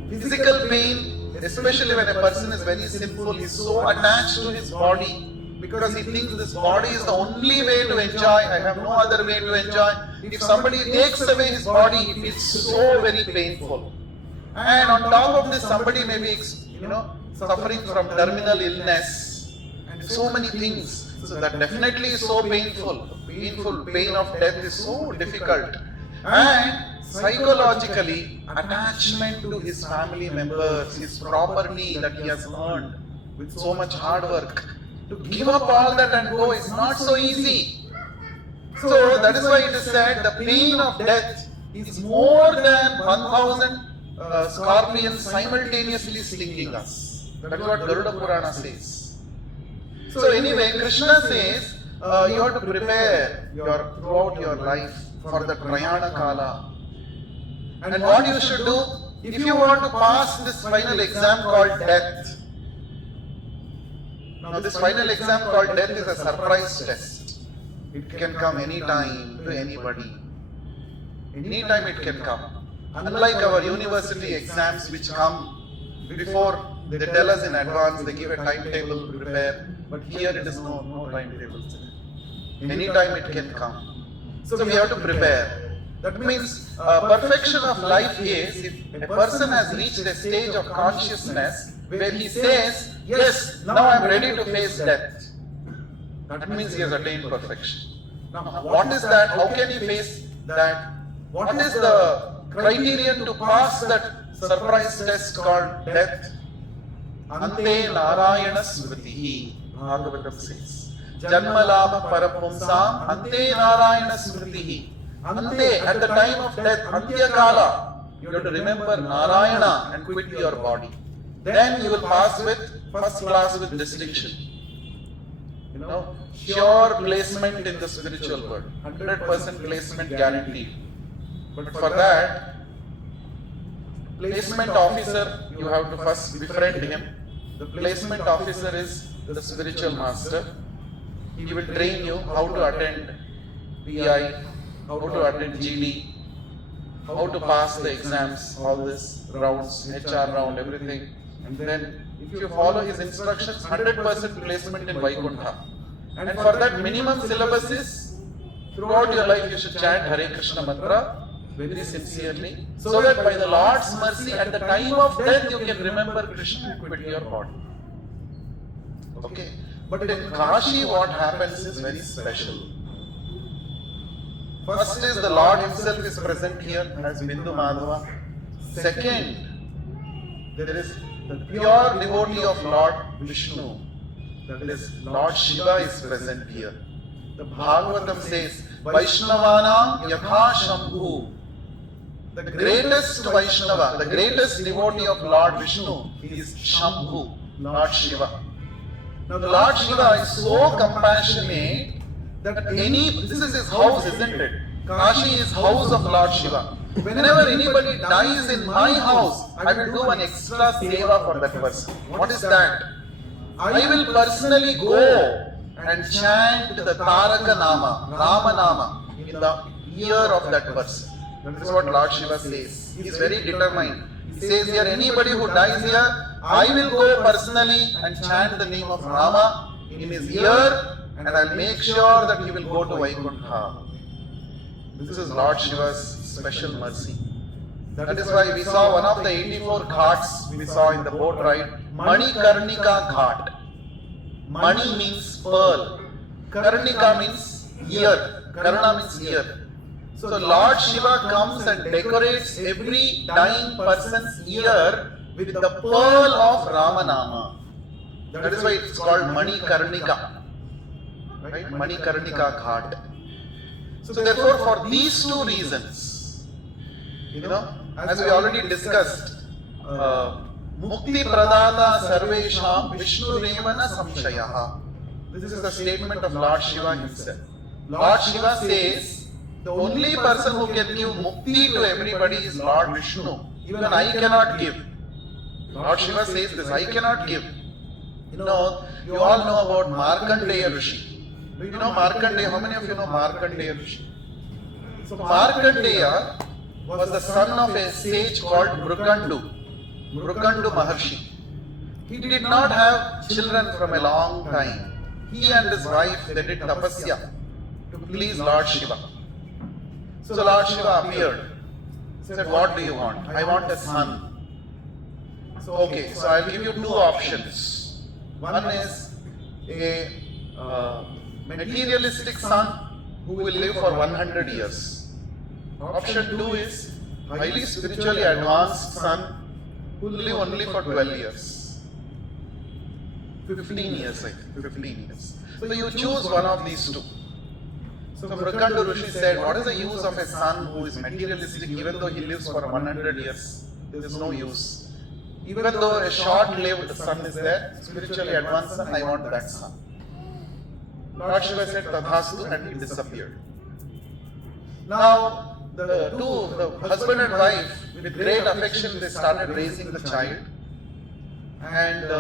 Physical pain, especially when a person is very sinful, he is so attached to his body because he thinks this body is the only way to enjoy, I have no other way to enjoy. If somebody takes away his body, it is so very painful. And on top of this, somebody may be, suffering from terminal illness and so many things. So that definitely is so painful. Pain of death is so difficult. And psychologically, attachment to his family members, his property that he has earned with so much hard work, to give up all that and go is not so easy. So that is why it is said the pain of death is more than 1,000 scorpions simultaneously stinging us. That is what Garuda Purana says. So anyway, Krishna says you have to prepare throughout your life for the Prayana Kala. And what you should do, if you want to pass this final exam called death. Now this final exam called death is a surprise test. It can come anytime to anybody. Anytime it can come. Unlike our university exams which come before they tell us in advance, they give a timetable to prepare. But here it is no timetable. Anytime it can come. So we have to prepare. That means perfection of life is if a person has reached a stage of consciousness where he says, yes, now I am ready to face death. That means he has attained perfection. Now, what is that? How can he face that? What is the criterion to pass that surprise test called death? Ante Narayana Smritihi, Bhagavatam says. Janmalama Parapumsam, Ante Narayana Smritihi. Ante, at the time of death, Antya Kala, you have to remember Narayana and quit your body. Then you will pass with first class with distinction. You know, sure placement in the spiritual world, 100% placement guaranteed. But for that, placement officer, you have to first befriend him. The placement officer is the spiritual master. He will train you how to attend PI, how to attend GD, how to pass the exams, all this rounds, HR round, everything. And then if you follow his instructions, 100% placement in Vaikuntha. And for that minimum syllabus is, throughout your life you should chant Hare Krishna mantra very sincerely, so that by the Lord's mercy at the time of death you can remember Krishna and quit your body. Okay. But in Kashi what happens is very special. First is the Lord himself is present here as Bindu Madhava. Second, there is the pure devotee of Lord Vishnu, that is Lord Shiva is present here. The Bhagavatam says, Vaishnavanam Yatha Shambhu. The greatest Vaishnava, the greatest devotee of Lord Vishnu is Shambhu, Lord Shiva. Now the Lord Shiva is so compassionate that this is his house, isn't it? Kashi is house of Lord Shiva. Whenever anybody dies in my house, I will do an extra seva for that person. What is that? I will personally go and chant the Taraka Nama, Rama Nama in the ear of that person. That is what Lord Shiva says. He is very determined. He says here, anybody who dies here, I will go personally and chant the name of Rama in his ear, and I will make sure that he will go to Vaikuntha. This is Lord Shiva's special mercy. That is why we saw one of the 84 ghats we saw in the boat ride, Mani Karnika Ghat. Mani means pearl. Karnika means ear. Karna means ear. So Lord Shiva comes and decorates every dying person's ear with the pearl of Ramanama. That is why it's called Mani Karnika. Right? Mani Karnika Ghat. So therefore, for these two reasons, as we already discussed, Mukti Pradata Sarvesham Vishnu Devana Samshayaha. This is the statement of Lord Shiva himself. Lord Shiva says, the only person who can give mukti to everybody is Lord Vishnu. Even I cannot give. Lord Shiva says this, I cannot give. You all know about Markandeya Rishi. Do you know Markandeya? How many of you know Markandeya Rishi? So Markandeya was the son of a sage called Mrukandu Maharshi. He did not have children from a long time. He and his wife, they did tapasya to please Lord Shiva. So Lord Shiva appeared. He said, what do you want? I want a son. So okay, so I'll give you two options. One is a materialistic son who will live for 100 years. Option 2 is highly spiritually advanced son who will live only for 12 years. 15 years, I think. 15 years. So you choose one of these two. So Mrukandu Rishi said, what is the use of a son who is materialistic even though he lives for 100 years? There is no use. Even though a short-lived son is there, spiritually advanced son, I want that son. Lord Shiva said, Tadhastu, and he disappeared. Now, the husband and wife, with great affection, they started raising the child. And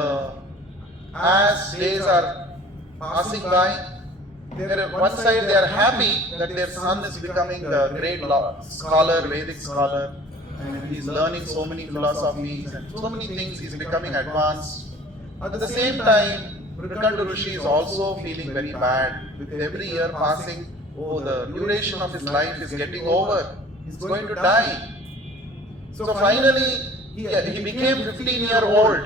as days are passing by, one side they are happy that their son is becoming a great scholar, Vedic scholar, and he is learning so many philosophies and so many things, he is becoming advanced. At the same time, Mrukandu Rishi is also feeling very bad. With every year passing, oh, the duration of his life is getting over. He's going to die. So finally, he became 15-year-old.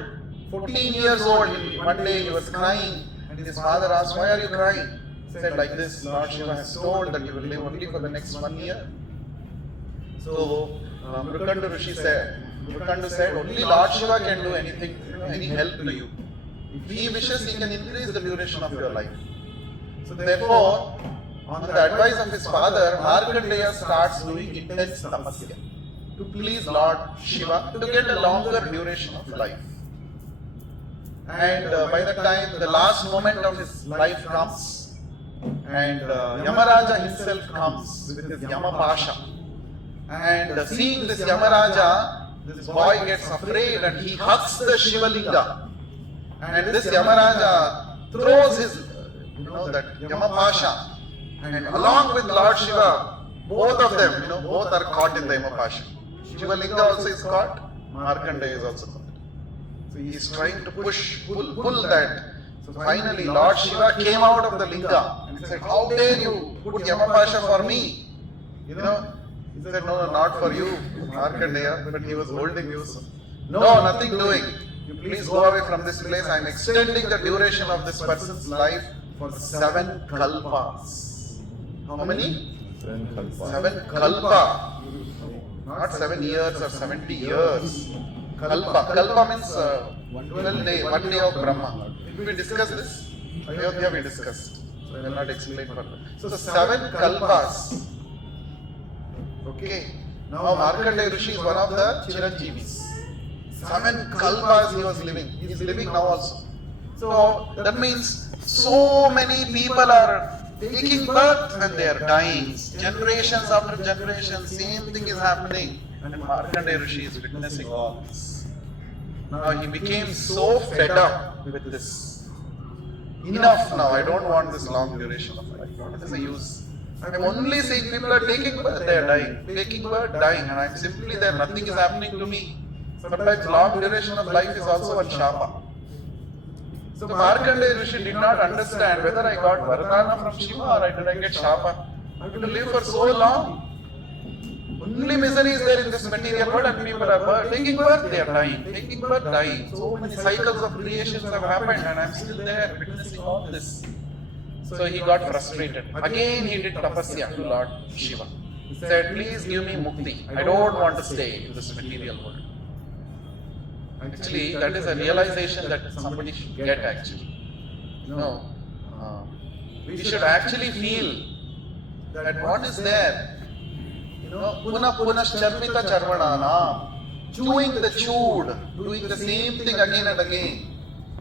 14 years old. One day he was crying, and his father asked, "Why are you crying?" He said, "Like this, Lord Shiva has told that you will live only for the next 1 year." So Mrukandu Rishi said, "Only Lord Shiva can do anything, any help to you. If he wishes, he can increase the duration of your life." So therefore, on the advice of his father, Markandeya starts doing intense tapasya to please Lord Shiva to get a longer duration of life. And by the time the last moment of his life comes, and Yamaraja himself comes with his Yamapasha, and seeing this Yamaraja, this boy gets afraid and he hugs the Shivalinga, and this Yamaraja throws his, that Yamapasha, and along with Lord Shiva, both of them, both are caught in the Yamapasha. Shivalinga also is caught, Markandeya is also caught. So he is trying to pull that. So finally Lord Shiva came out of the linga and said, "How dare you put Yamapasha for me?" He said, "No, not for you, Markandeya, but he was holding you." So, "No, nothing doing. You please go away from this place. I am extending the duration of this person's life for 7 kalpas. How many? 7 kalpa. Not 7 years or 70 years. Kalpa means 1 day of Brahma. Did we discuss this? Ayodhya we discussed. So I will not explain further. So 7 kalpas. Okay. Now Markandeya Rishi is one of the Chiranjeevis. 7 kalpas he was living. He is living now also. So that means so many people are taking birth and they are dying. Generations after generations, same thing is happening. And Markandeya Rishi is witnessing all this. Now he became so fed up with this. Enough now, I don't want this long duration of life. What is the use? I am only seeing people are taking birth, they are dying. Taking birth, dying, and I am simply there, nothing is happening to me. Sometimes long duration of life is also one shapa. So Markandeya Rishi did not understand whether I got Vardhana from Shiva or did I get shapa. I have to live for so long. Only misery is there in this material world, and people are taking birth, they are dying. Taking birth, dying. So many cycles of creations have happened, and I am still there witnessing all this. So he got frustrated. Again he did tapasya to Lord Shiva. He said, "Please give me mukti. I don't want to stay in this material world." Actually, that is a realization that somebody should get actually. We should actually feel that what is there. Punah charmita charvanana, chewing the chewed, doing the same thing again and again,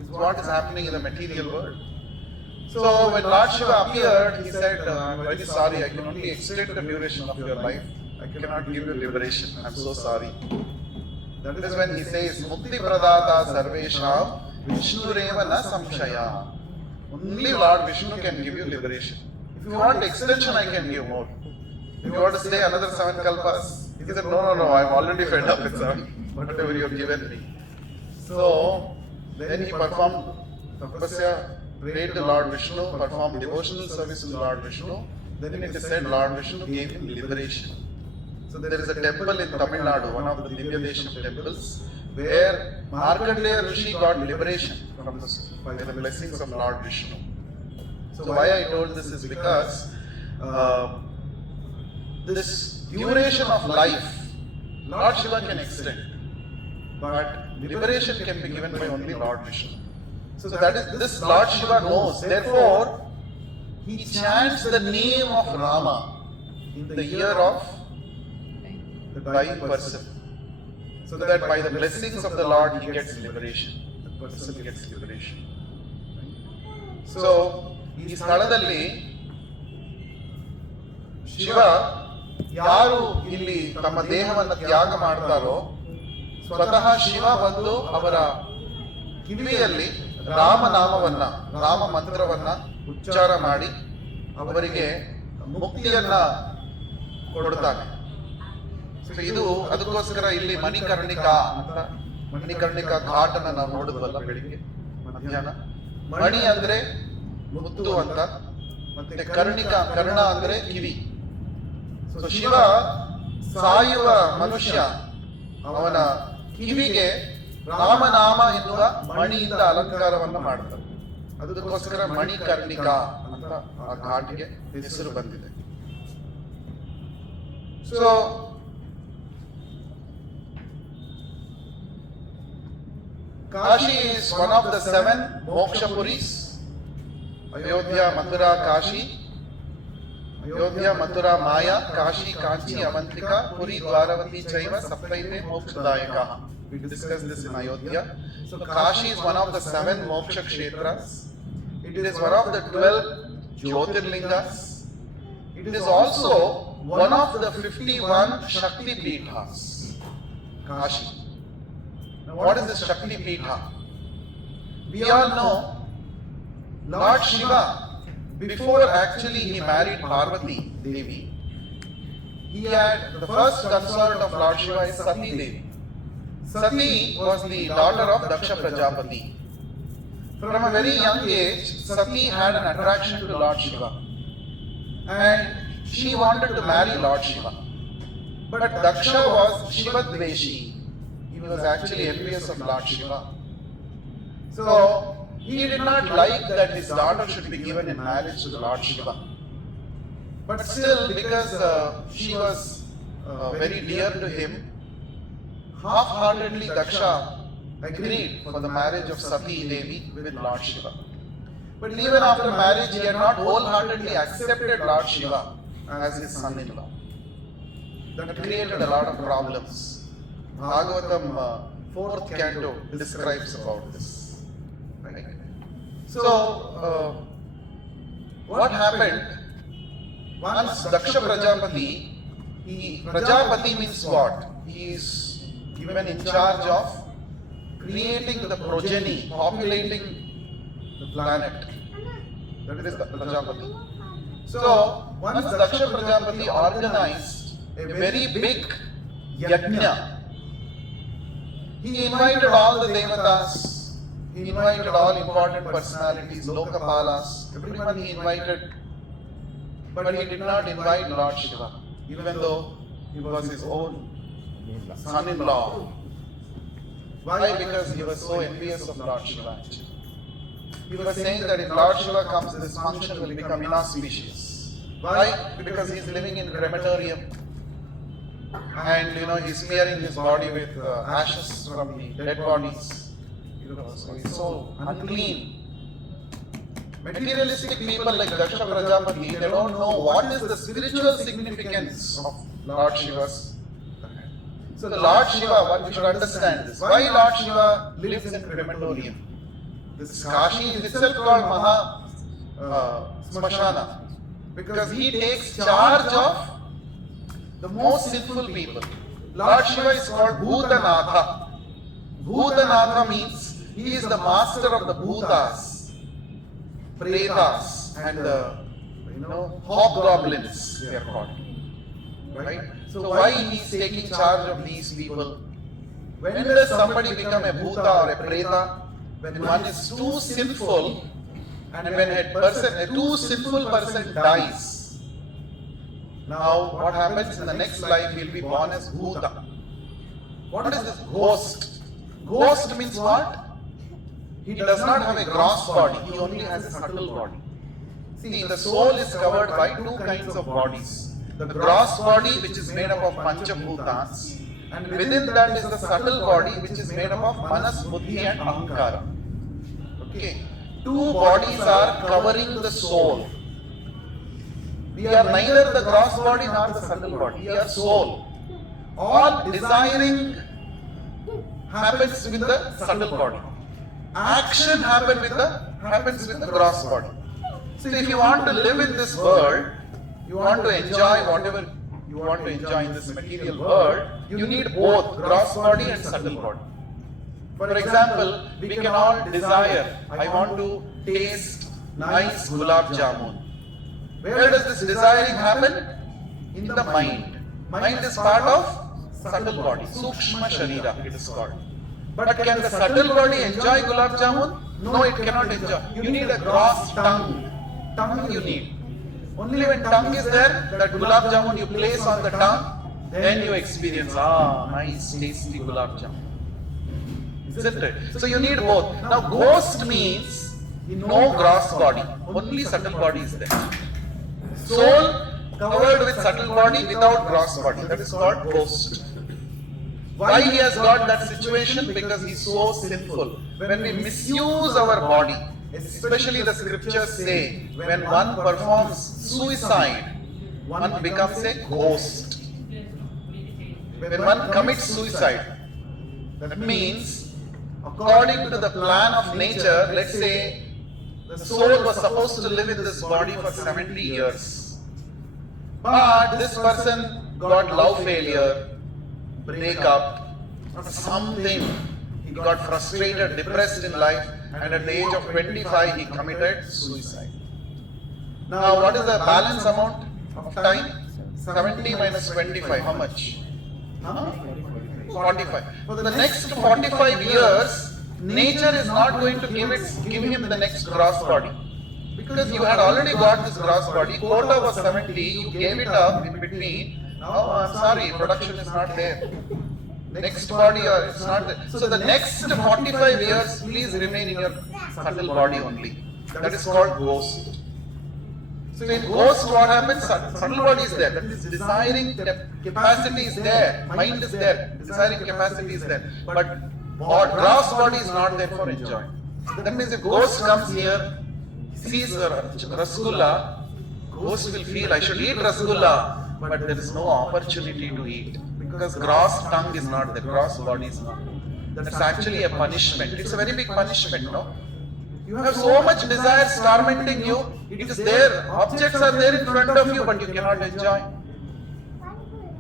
is what is happening in the material world. So when Lord Shiva appeared, he said, "I'm very sorry, I can only extend the duration of your life. I cannot give you liberation. I'm so sorry." That is when he says, "Mukti pradata sarvesham Vishnureva na samshaya." Only Lord Vishnu can give you liberation. If you want extension, I can give more. If you want to stay another 7 kalpas, he said, "No, I'm already fed up with 7, whatever you have given me." So then he performed tapasya, prayed to Lord Vishnu, performed devotional service to Lord Vishnu. Then it is said Lord Vishnu gave him liberation. So there is a temple in Tamil Nadu, one of the Divya Desham temples, where Markandeya Rishi got liberation from by the blessings of Lord Vishnu. So why I told this is because this duration of life, Lord Shiva can extend, but liberation can be given by only Lord Vishnu. So that is, this Lord Shiva knows. Therefore, he chants the name of Rama in the ear of the dying person, so that by the blessings of the Lord he gets liberation. The person gets liberation. So, ಈ ಸ್ಥಳದಲ್ಲಿ ಶಿವ ಯಾರು ಇಲ್ಲಿ ತಮ್ಮ ದೇಹವನ್ನು ತ್ಯಾಗ ಮಾಡ್ತಾರೋ, ಸ್ವತಃ ಶಿವ ಬಂದು ಅವರ ಕಿವಿಯಲ್ಲಿ ರಾಮನಾಮವನ್ನ, ರಾಮ ಮಂತ್ರವನ್ನ ಉಚ್ಚಾರ ಮಾಡಿ ಅವರಿಗೆ ಮುಕ್ತಿಯನ್ನ ಕೊಡ್ತಾನೆ. ಇದು ಅದಕ್ಕೋಸ್ಕರ ಇಲ್ಲಿ ಮಣಿಕರ್ಣಿಕಾ ಘಾಟ್ ಅನ್ನ ನಾವು ನೋಡಿದ್ವಲ್ಲ ಬೆಳಿಗ್ಗೆ ಮಧ್ಯಾಹ್ನ. ಮಣಿ ಅಂದ್ರೆ ಮುತ್ತು ಅಂತ, ಮತ್ತೆ ಕರ್ಣ ಅಂದ್ರೆ ಕಿವಿ. ಸೊ ಶಿವ ಸಾಯುವ ಮನುಷ್ಯ ಅವನ ಕಿವಿಗೆ ರಾಮನಾಮ ಎನ್ನುವ ಮಣಿಯಿಂದ ಅಲಂಕಾರವನ್ನು ಮಾಡ್ತಾರೆ. ಅದಕ್ಕೋಸ್ಕರ ಮಣಿಕರ್ಣಿಕ ಅಂತ ಆ ಘಾಟ್ಗೆ ಹೆಸರು ಬಂದಿದೆ. So Kashi is one of the 7 moksha puris. Ayodhya, Mathura, Kashi. Ayodhya, Mathura, Maya, Kashi, Kanchi, Avantika, Puri, Dwaravati, Chaiva, Saptaite, Mokshadayaka. We discussed this in Ayodhya. So Kashi is one of the 7 moksha kshetras. It is one of the 12 Jyotirlingas. It is also one of the 51 Shakti Peethas. Kashi. Now what is this Shakti Peetha? We all know Lord Shiva, before actually he married Parvati Devi, he had the first consort of Lord Shiva is Sati Devi. Sati was the daughter of Daksha Prajapati. From a very young age, Sati had an attraction to Lord Shiva and she wanted to marry Lord Shiva. But Daksha was Shiva Dveshi. He was actually envious of Lord Shiva. So he did not like that his daughter should be given in marriage to the Lord Shiva. But still, because she was very dear to him, half-heartedly Daksha agreed for the marriage of Sati Devi with Lord Shiva. But even after marriage, he had not wholeheartedly accepted Lord Shiva as his son-in-law. That created a lot of problems. Bhagavatam 4th canto describes about this. Right? So, what happened? Once Daksha Prajapati, Prajapati means what? He is given in charge of creating the progeny, populating the planet. That is the Prajapati. So, once Daksha Prajapati organized a very big yajna, he invited all the devatas, he invited all important personalities, Lokapalas, everyone he invited, but he did not invite Lord Shiva, even though he was his own son-in-law. Why? Because he was so envious of Lord Shiva actually. He was saying that if Lord Shiva comes, this function will become inauspicious. Why? Because he is living in crematorium. And he's smearing his body with ashes from the dead bodies. So he's so unclean. Materialistic people like Daksha Prajapati, they don't know what is the spiritual significance of Lord Shiva's. So the Lord Shiva, one should understand this. Why Lord Shiva lives in crematorium? This Kashi is itself called Maha Smashana, because he takes charge of the most sinful people. Lord Shiva is called Bhutanatha. Bhutanatha means he is the master of the Bhutas, Pretas, and the hobgoblins they are called. Right? So why he is taking charge of these people? When does somebody become a Bhuta or a Preta? When one is too sinful, and when a too sinful person dies. Now, what happens in the next life? He'll be born as Bhuta. What is this ghost? Ghost means what? He does not have a gross body. He only has a subtle body. See, the soul is covered by 2 kinds of bodies. The gross body, which is made up of Panchabhutans, and within that is the subtle body, which is made up of Manas, Buddhi and Ahankara. Okay. 2 bodies are covering the soul. We are neither the gross body nor the subtle body. We are soul. All desiring happens with the subtle body. Action happens with the gross body. So if you want to live in this world, you want to enjoy whatever you want to enjoy in this material world, you need both gross body and subtle body. For example, we can all desire, I want to taste nice gulab jamun. Where does this desiring happen? In the mind. Mind is part of subtle body, Sukshma Sharira it is called. But can the subtle body enjoy gulab jamun? No, it cannot enjoy. You need a gross tongue. Tongue you need. Only when tongue is there, that gulab jamun you place on the tongue, then you experience, nice, tasty gulab jamun. Isn't it? So you need both. Now ghost means no gross body, only subtle body is there. Soul covered with subtle body without gross body, that is called ghost. Why he has got that situation? Because he is so sinful. When we misuse our body, especially the scriptures say, when one performs suicide, one becomes a ghost. When one commits suicide, that means, according to the plan of nature, let's say, the soul was supposed to live in this body for 70 years. But this person got love failure, breakup, something. He got frustrated, depressed in life, and at the age of 25 he committed suicide. Now what is the balance amount of time? 70 minus 25, how much? 45. For the next 45 years, nature is not going to give him the next gross body. Because you had already got this gross body, quota was 70, you gave it up in between. Now I'm sorry, production is not there. Next body or it's not there. So the next 45 years, please remain in your subtle body only. That is called ghost. So in ghost, what happens? Subtle body is there. That is desiring capacity is there. Mind is there. Desiring capacity is there. But gross body is not there for enjoyment. That means if ghost comes here, sees rasgulla, ghost will feel, I should eat rasgulla, but there is no opportunity to eat. Because gross tongue is not there, gross body is not there. That's actually a punishment. It's a very big punishment, no? You have so much desires tormenting you. It is there. Objects are there in front of you, but you cannot enjoy.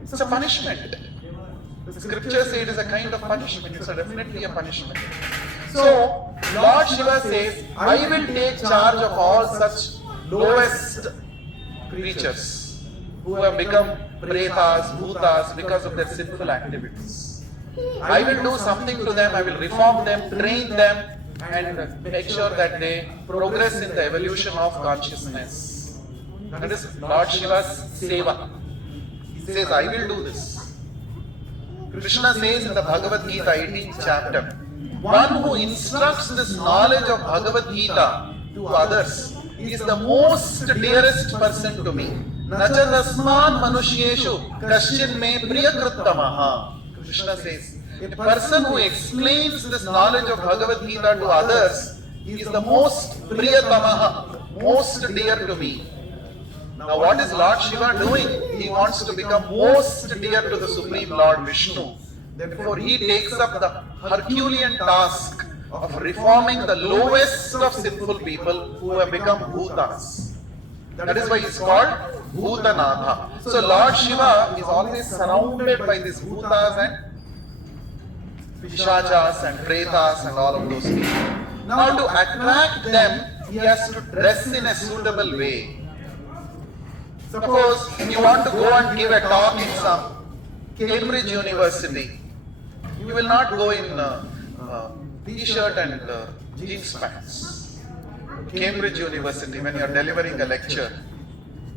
It's a punishment. The scriptures say it is a kind of punishment. It's definitely a punishment. So, Lord Shiva says, I will take charge of all such lowest creatures who have become pretas, bhutas because of their sinful activities. I will do something to them, I will reform them, train them, and make sure that they progress in the evolution of consciousness. That is Lord Shiva's seva. He says, I will do this. Krishna says in the Bhagavad Gita 18th chapter, one who instructs this knowledge of Bhagavad Gita to others is the most dearest person to me. Nacha tasman manushyeshu kaschin me priyakruttamaha. Krishna says, a person who explains this knowledge of Bhagavad Gita to others is the most priyatamaha, most dear to me. Now what is Lord Shiva doing? He wants to become most dear to the Supreme Lord Vishnu. Therefore he takes up the Herculean task of reforming the lowest of sinful people who have become bhutas. That is why he is called Bhutanatha. So Lord Shiva is always surrounded by these bhutas and pishachas and pretas and all of those people. Now to attract them, he has to dress in a suitable way. Suppose you want to go and give a talk in some Cambridge University. You will not go in t-shirt and jeans pants. Cambridge University, when you are delivering a lecture,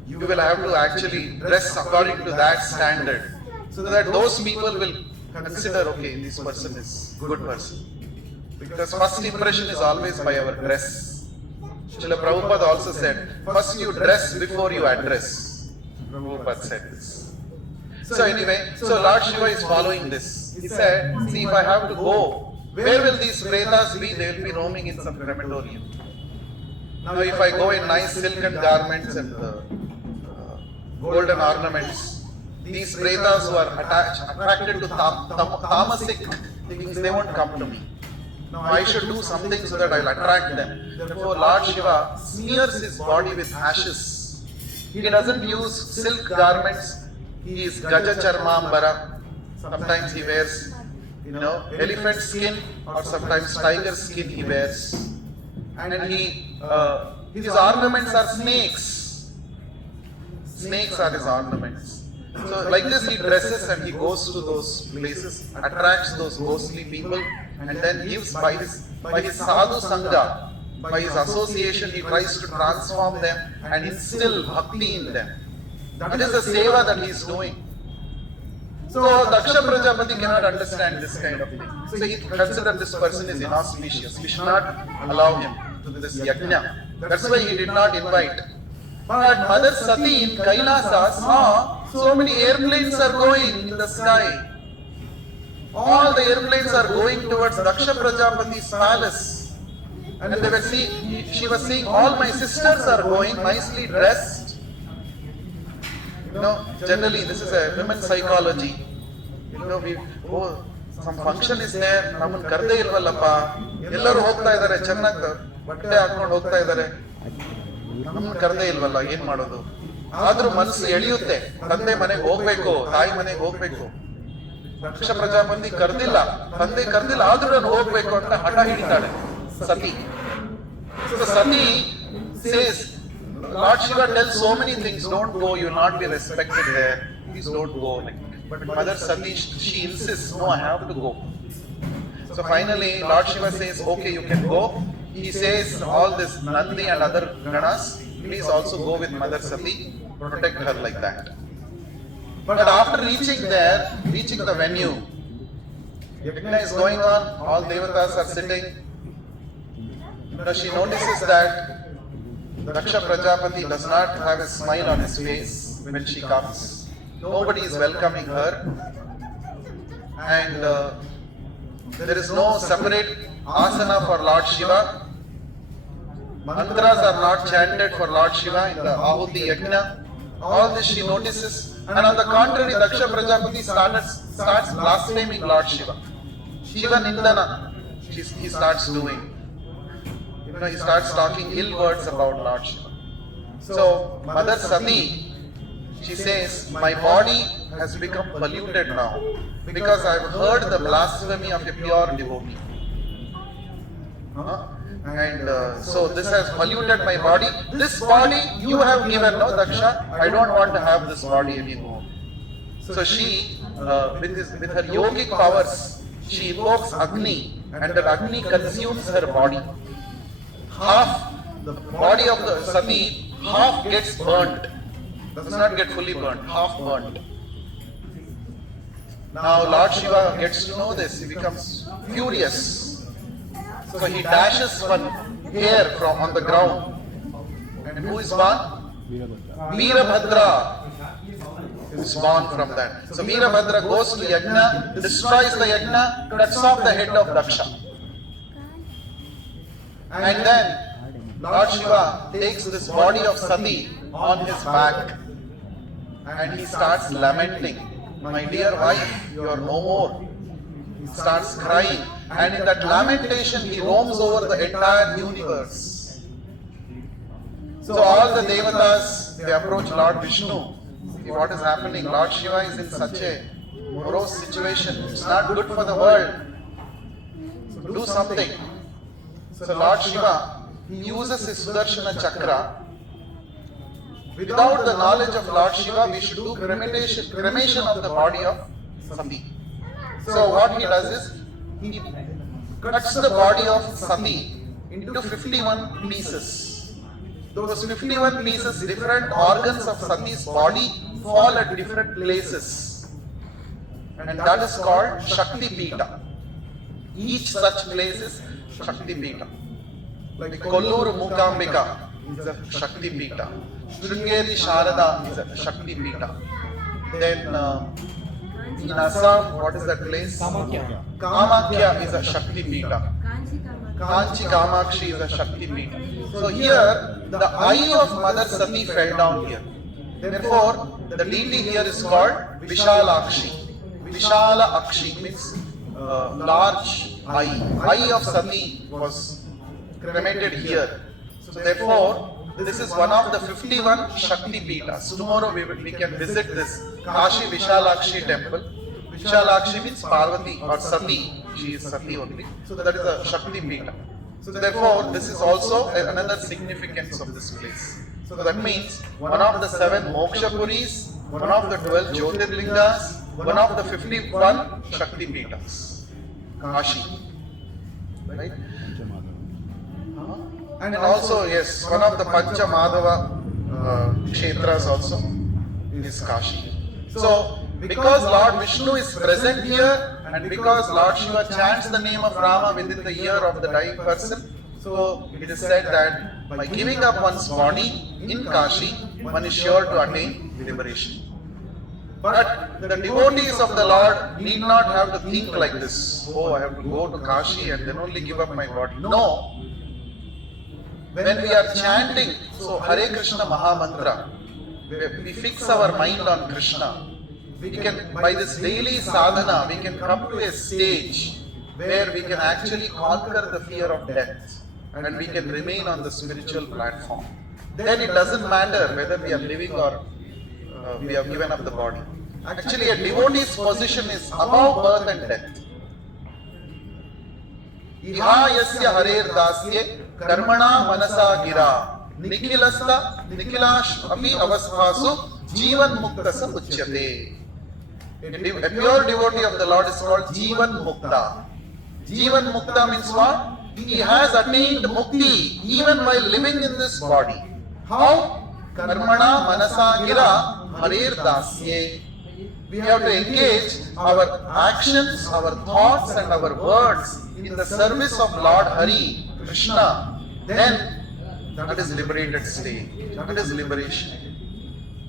you will have to actually dress according to that standard, so that those people will consider, okay, this person is a good person. Because first impression is always by our dress. Srila Prabhupada also said, first you dress before you address. Prabhupada said this. So anyway, so Lord Shiva is following this. He said, see, if I have to go, where will these pretas be? They will be roaming in some crematorium. Now if I go in nice silken garments and golden ornaments, these pretas who are attracted to tamasic things, they won't come to me. Now I should do something so that I will attract them. Therefore Lord Shiva smears his body with ashes. He doesn't use silk garments. He is Gaja Charmambara. Sometimes he wears, elephant skin, or sometimes tiger skin he wears. And his ornaments are snakes. Snakes are his ornaments. So like this he dresses and he goes to those places, attracts those ghostly people, and then gives by his sadhu sangha, by his association, he tries to transform them and instill bhakti in them. That is the seva that he is doing. So Daksha Prajapati cannot understand this kind of thing. So he considered this person is inauspicious. We should not allow him to this yajna. That's why he did not invite. But Mother Sati in Kailasa saw so many airplanes are going in the sky. All the airplanes are going towards Daksha Prajapati's palace. And they were seeing, she was seeing all my sisters are going nicely dressed. Generally this is a women's psychology. Some function is there, namun karde ilvallappa, ellaru hogta idare, chennagi batte ಹಾಕೊಂಡು ಹೋಗ್ತಾ ಇದ್ದಾರೆ, ನಮ್ಮನ್ನು ಕರೆದೇ ಇಲ್ವಲ್ಲ, ಏನ್ ಮಾಡೋದು? ಆದ್ರೂ ಮನಸ್ಸು ಎಳೆಯುತ್ತೆ, ತಂದೆ ಮನೆಗೆ ಹೋಗ್ಬೇಕು, ತಾಯಿ ಮನೆಗೆ ಹೋಗ್ಬೇಕು. ದಕ್ಷ ಪ್ರಜಾಪತಿ ಕರೆದಿಲ್ಲ, ತಂದೆ ಕರೆದಿಲ್ಲ, ಆದ್ರೂ ನಾನು ಹೋಗ್ಬೇಕು ಅಂತ ಹಠ ಹಿಡಿತಾಳೆ ಸತಿ. So Sati says, Lord Shiva tells so many things, don't go, you will not be respected there, please don't go. But Mother Sati, she insists, no, I have to go. So finally Lord Shiva says, okay, you can go. He says all this Nandi and other Ganas, please also go with Mother Sati, protect her like that. But after reaching there, reaching the venue, Yajna is going on, all Devatas are sitting. She notices that Daksha Prajapati does not have a smile on his face when she comes. Nobody is welcoming her. And there is no separate asana for Lord Shiva. Mantras are not chanted for Lord Shiva in the Ahuti Yajna. All this she notices. And on the contrary, Daksha Prajapati starts blaspheming Lord Shiva. Shiva Nindana, he starts doing. He starts talking ill words about Lord Shiva. So, Mother Sati, she says, my body has become polluted now because I have heard the blasphemy of a pure devotee. And so this has polluted my body. This body you have given, no Daksha, I don't want to have this body anymore. So she, with her yogic powers, she invokes Agni, and that Agni consumes her body. Half the body of the Sati, half gets burnt. Does not get fully burnt, half burnt. Now Lord Shiva gets to know this, he becomes furious. So he dashes one hair from on the ground. And who is born? Veerabhadra is born from that. So Veerabhadra goes to Yajna, destroys the Yajna, cuts off the head of Daksha. And then Lord Shiva takes this body of Sati on his back and he starts lamenting, my dear wife, you are no more. He starts crying, and in that lamentation he roams over the entire universe. So all the Devatas, they approach Lord Vishnu. See what is happening. Lord Shiva is in such a morose situation. It's not good for the world. So do something. So Lord Shiva, he uses his Sudarshana Chakra. Without the knowledge of Lord Shiva, we should do cremation of the body of Sati. So what he does is, he cuts the body of Sati into 51 pieces. Those 51 pieces, different organs of Sati's body fall at different places. And that is called Shakti Pita. Each such place is Shakti Pita. Like Kolluru Mukambika is a Shakti Pita. Sringeri Sharada is a Shakti Pita. Then in Assam, what is that place? Kamakya is a Shakti Pita. Kanchi Kamakshi is a Shakti Pita. So here, the eye of Mother Sati fell down here. Therefore, the deity here is called Vishalakshi. Vishala Akshi means large eye. Eye of Sati was cremated here. So therefore, this is one of the 51 Shakti Pitas. Tomorrow we can visit this Kashi Vishalakshi temple. Vishalakshi means Parvati or Sati. She is Sati only. So that is a Shakti Pita. So therefore, this is also another significance of this place. So that means one of the 7 Moksha Puris, one of the 12 Jyotirlingas, one of the 51 Shakti Pitas. Kashi. Right? And also, yes, one of the Pancha Madhava Kshetras also is Kashi. So, because Lord Vishnu is present here and because Lord Shiva chants the name of Rama within the ear of the dying person, so it is said that by giving up one's body in Kashi, one is sure to attain liberation. But the devotees of the Lord need not have to think like this. Oh, I have to go to Kashi and then only give up my body. No. When we are chanting, so Hare Krishna Mahamantra, we fix our mind on Krishna. We can, by this daily sadhana, we can come to a stage where we can actually conquer the fear of death and we can remain on the spiritual platform. Then it doesn't matter whether we are living or we have given up the body. Actually, a devotee's position is above birth and death. Iha yasya harer dasye karmana manasa gira nikhilash api avasthasu jivan muktasa uchyate. A pure devotee of the Lord is called Jivan Mukta. Jivan Mukta means what? He has attained mukti even while living in this body. How? Karmana manasa gira harer dasye. We have to engage our actions, our thoughts and our words in the service of Lord Hari, Krishna. Then that is liberated state. That is liberation.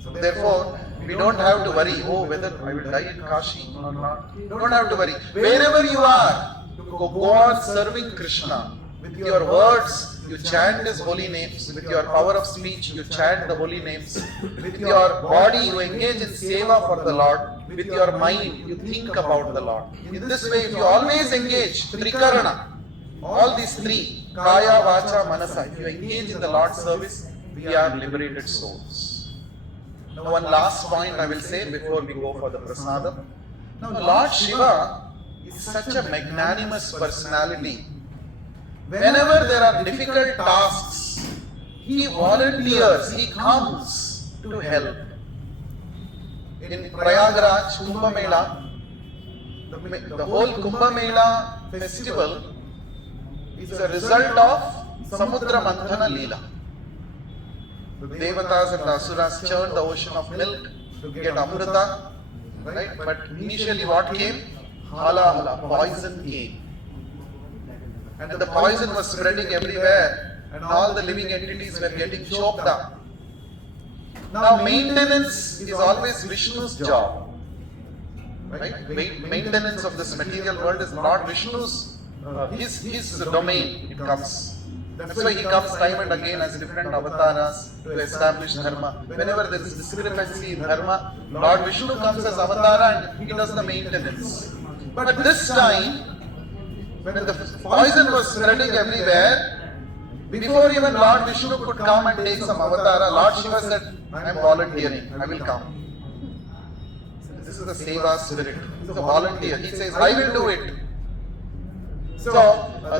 So therefore, we don't have to worry, oh, whether I will die in Kashi or not. You don't have to worry. Wherever you are, go on serving Krishna. With your words, you chant His holy names. With your power of speech, you chant the holy names. With your body, you engage in seva for the Lord. With your mind, you think about the Lord. In this way, if you always engage, Trikarana, all these three, Kaya, Vacha, Manasa, if you engage in the Lord's service, we are liberated souls. Now, one last point I will say before we go for the prasadam. Now, Lord Shiva is such a magnanimous personality. Whenever there are difficult tasks, He volunteers, He comes to help. In Prayagraj, Kumbh Mela, the whole Kumbh Mela festival is a result of Samudra Manthana Leela. The Devatas and the Asuras churned the ocean of milk to get Amrita, right? But initially what came? Hala, poison came. And the poison was spreading everywhere and all the living entities were getting choked up. Now maintenance is always Vishnu's job. Right? Maintenance of this material world is Lord Vishnu's, his domain it comes. That's why He comes time and again as different avatars to establish dharma. Whenever there is discrepancy in dharma, Lord Vishnu comes as avatara and He does the maintenance. But this time, when the poison was spreading everywhere, before even Lord Vishnu could come and take some avatara, Lord Shiva said, I am volunteering, I will come. This is the seva spirit. He is a volunteer. He says, I will do it. So,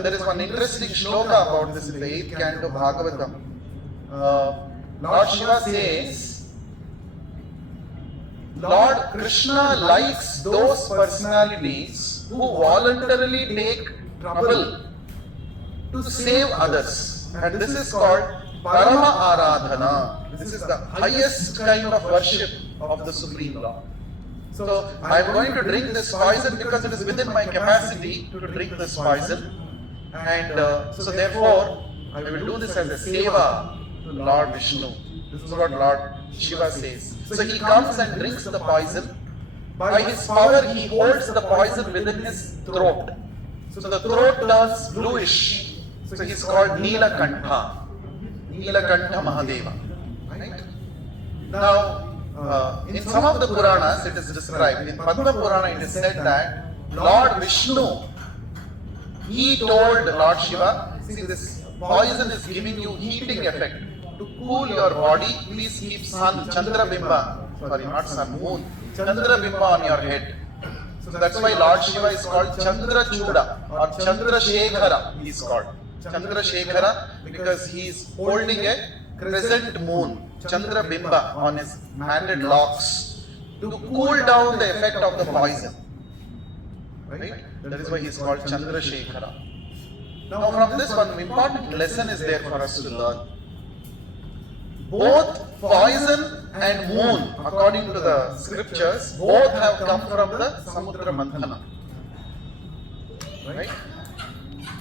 there is one interesting shloka about this in the 8th canto Bhagavatam. Lord Shiva says, Lord Krishna likes those personalities who voluntarily take trouble to save others. And this is called Parama Aradhana. This is the highest kind of worship of the Supreme Lord. So, I am going to drink this poison because it is within my capacity to drink this poison. And so therefore, I will do this as a seva to Lord Vishnu. This is what Lord Shiva says. So he comes and drinks the poison. By his power, he holds the poison within his throat. So the throat turns bluish. So he is called Neelakantha. Neelakantha Mahadeva. Right? Now, in some of the Puranas it is described. In Padma Purana it is said that Lord Vishnu, he told Lord Shiva, see, this poison is giving you heating effect. To cool your body, please keep sun, Chandra Bimba, sorry, not sun, moon, Chandra Bimba on your head. So that's why Lord Shiva is called Chandra Chuda or Chandra Shekhara. He is called Chandra Shekhara because he is holding a crescent moon, Chandra Bimba, on his handed locks to cool down the effect of the poison. Right? That is why he is called Chandra Shekhara. Now from this one important lesson is there for us to learn. Both poison and moon, according to the scriptures, both have come from the Samudra Manthana. Right?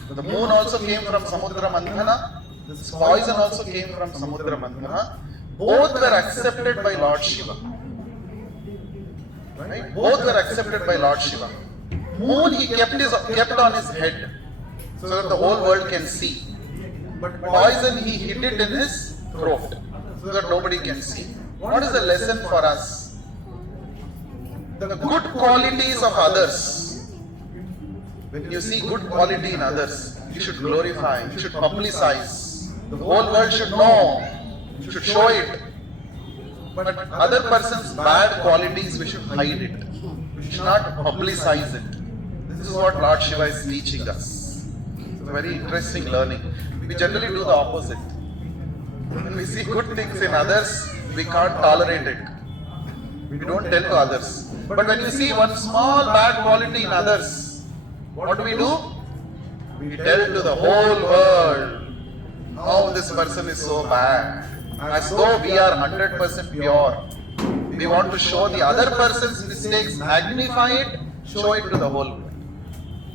The moon also came from Samudra Manthana. This poison also came from Samudra Manthana. Both were accepted by Lord Shiva. Right? Both were accepted by Lord Shiva. Moon he kept on his head so that the whole world can see. But poison he hid it in his throat so that nobody can see. What is the lesson for us? The good qualities of others. When you see good quality in others, you should glorify, you should publicize. The whole world should know, you should show it. But other person's bad qualities, we should hide it. We should not publicize it. This is what Lord Shiva is teaching us. It's a very interesting learning. We generally do the opposite. When we see good things in others, we can't tolerate it. We don't tell to others. But when you see one small bad quality in others, what do? We tell to the whole world, how this person is so bad. As though we are 100% pure. We want to show the other person's mistakes, magnify it, show it to the whole world.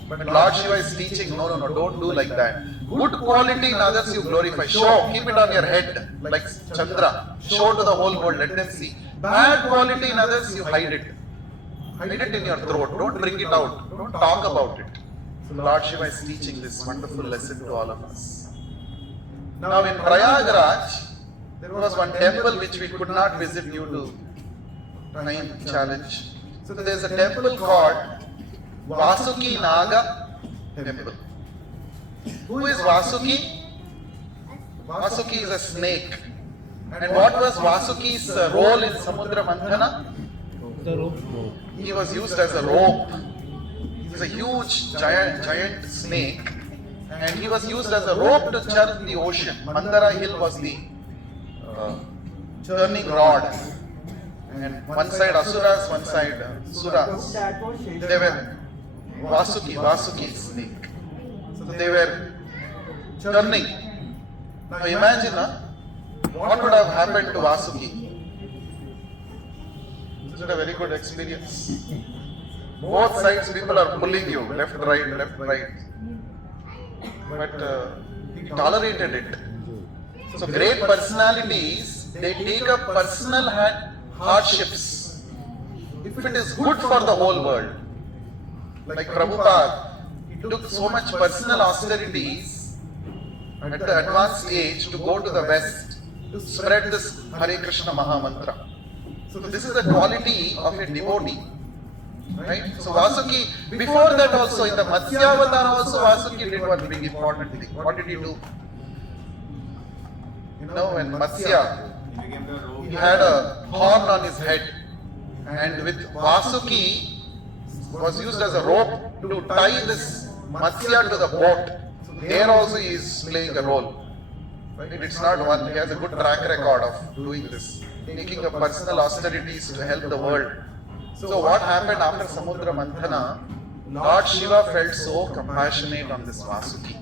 But Lord Shiva is teaching, no, don't do like that. Good quality in others you glorify. Show, keep it on your head like Chandra. Show to the whole world, let them see. Bad quality in others you hide it. Hide it in your throat. Don't bring it out. Don't talk about it. So Lord Shiva is teaching this wonderful lesson to all of us. Now in Prayagraj, there was one temple which we could not visit due to time challenge. So there is a temple called Vasuki Naga temple. Who is Vasuki? Vasuki is a snake. And what was Vasuki's role in Samudra Manthana? The rope. He was used as a rope. He is a huge giant snake. And he was used as a rope to churn the ocean. Mandara hill was the churning rod. And one side Asuras, one side Suras. They were Vasuki snake. So they were churning. Now imagine what would have happened to Vasuki. Is it a very good experience? Both sides people are pulling you, left, right. But he tolerated it. So great personalities, they take up personal hardships if it is good for the whole world. Like Prabhupada, he took so much personal austerities at the advanced age to go to the West to spread this Hare Krishna Maha Mantra. So this is the quality of a devotee. Right? So Vasuki, before that also, in the Matsya Avatar also, Vasuki did one big important thing. What did he do? You know, when Matsya, he had a horn on his head, and with Vasuki was used as a rope to tie this Matsya to the boat. So there also he is playing a role. Right? It's not one, he has a good track record of doing this, taking up personal austerities to help the world. So what happened after Samudra Manthana? Lord Shiva felt so compassionate on this Vasuki.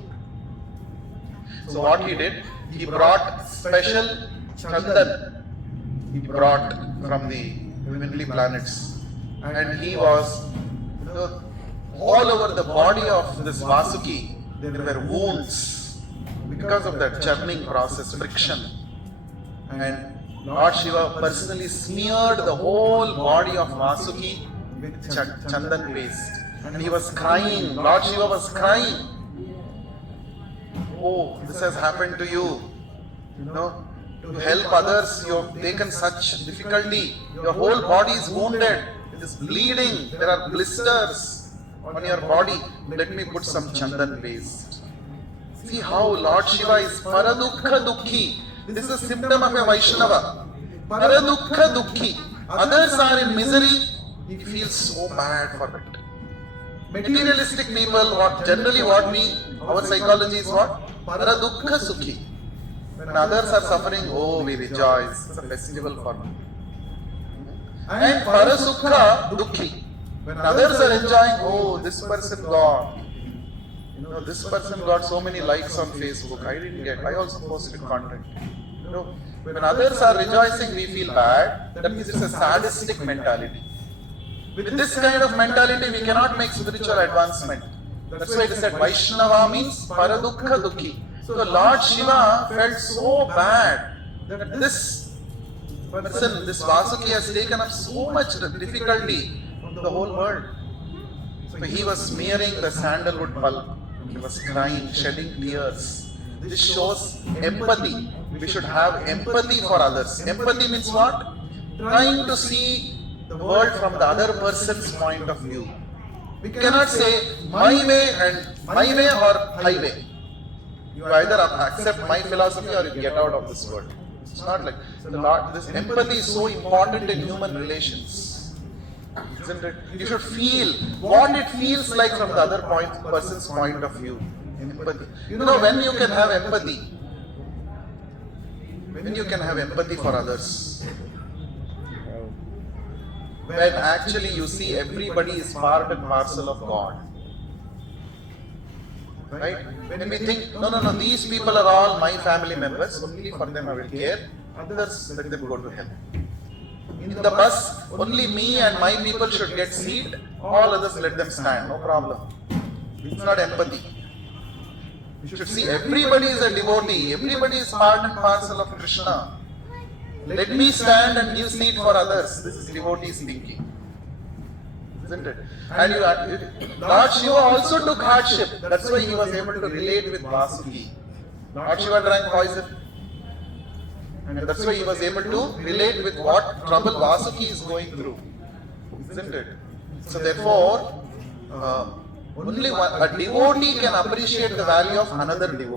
So what he did? He brought special chandan. He brought from the heavenly planets. And he was, all over the body of this Vasuki, there were wounds because of that churning process, friction. And Lord Shiva personally smeared the whole body of Vasuki with chandan paste. And he was crying. Lord Shiva was crying. Oh, this has happened to you. You know, to help others, you have taken such difficulty. Your whole body is wounded. It is bleeding. There are blisters on your body. Let me put some chandan paste. See how Lord Shiva is paradukha dukhi. This is a symptom of a Vaishnava. Paradukha dukhi. Others are in misery. He feels so bad for it. Materialistic people, our psychology is what? Paradukha sukhi. When others are suffering, oh, we rejoice. It's a festival for me. And parasukha dukhi. When others are enjoying, oh, this person gone. No, this person got so many likes on Facebook. I didn't get. I also posted content. When others are rejoicing, we feel bad. That means it's a sadistic mentality. With this kind of mentality, we cannot make spiritual advancement. That's why it is said Vaishnava means Paradukha Dukhi. So Lord Shiva felt so bad that this person, this Vasuki, has taken up so much difficulty from the whole world. So he was smearing the sandalwood pulp. He was crying, shedding tears. This shows empathy. We should have empathy for others. Empathy means what? Trying to see the world from the other person's point of view. We cannot say my way or highway. You either accept my philosophy or you get out of this world. It's not like this empathy is so important in human relations. Isn't it? You should feel what it feels like from the other person's point of view. Empathy. When you can have empathy, for others, when actually you see everybody is part and parcel of God. Right? When we think, no, these people are all my family members, only for them I will care, others let them go to hell. In the bus, only me and my people should get seat, all others let them stand, no problem. It's not empathy. You should see everybody is a devotee, everybody is part and parcel of Krishna. Let me stand and give seat for others. This is devotee's thinking. Isn't it? And Lord Shiva also took hardship. That's why he was able to relate with Vasuki. Lord Shiva drank poison. And that's why he was able to relate with what trouble Vasuki is going through. Isn't it? So therefore, only a devotee can appreciate the value of another devotee.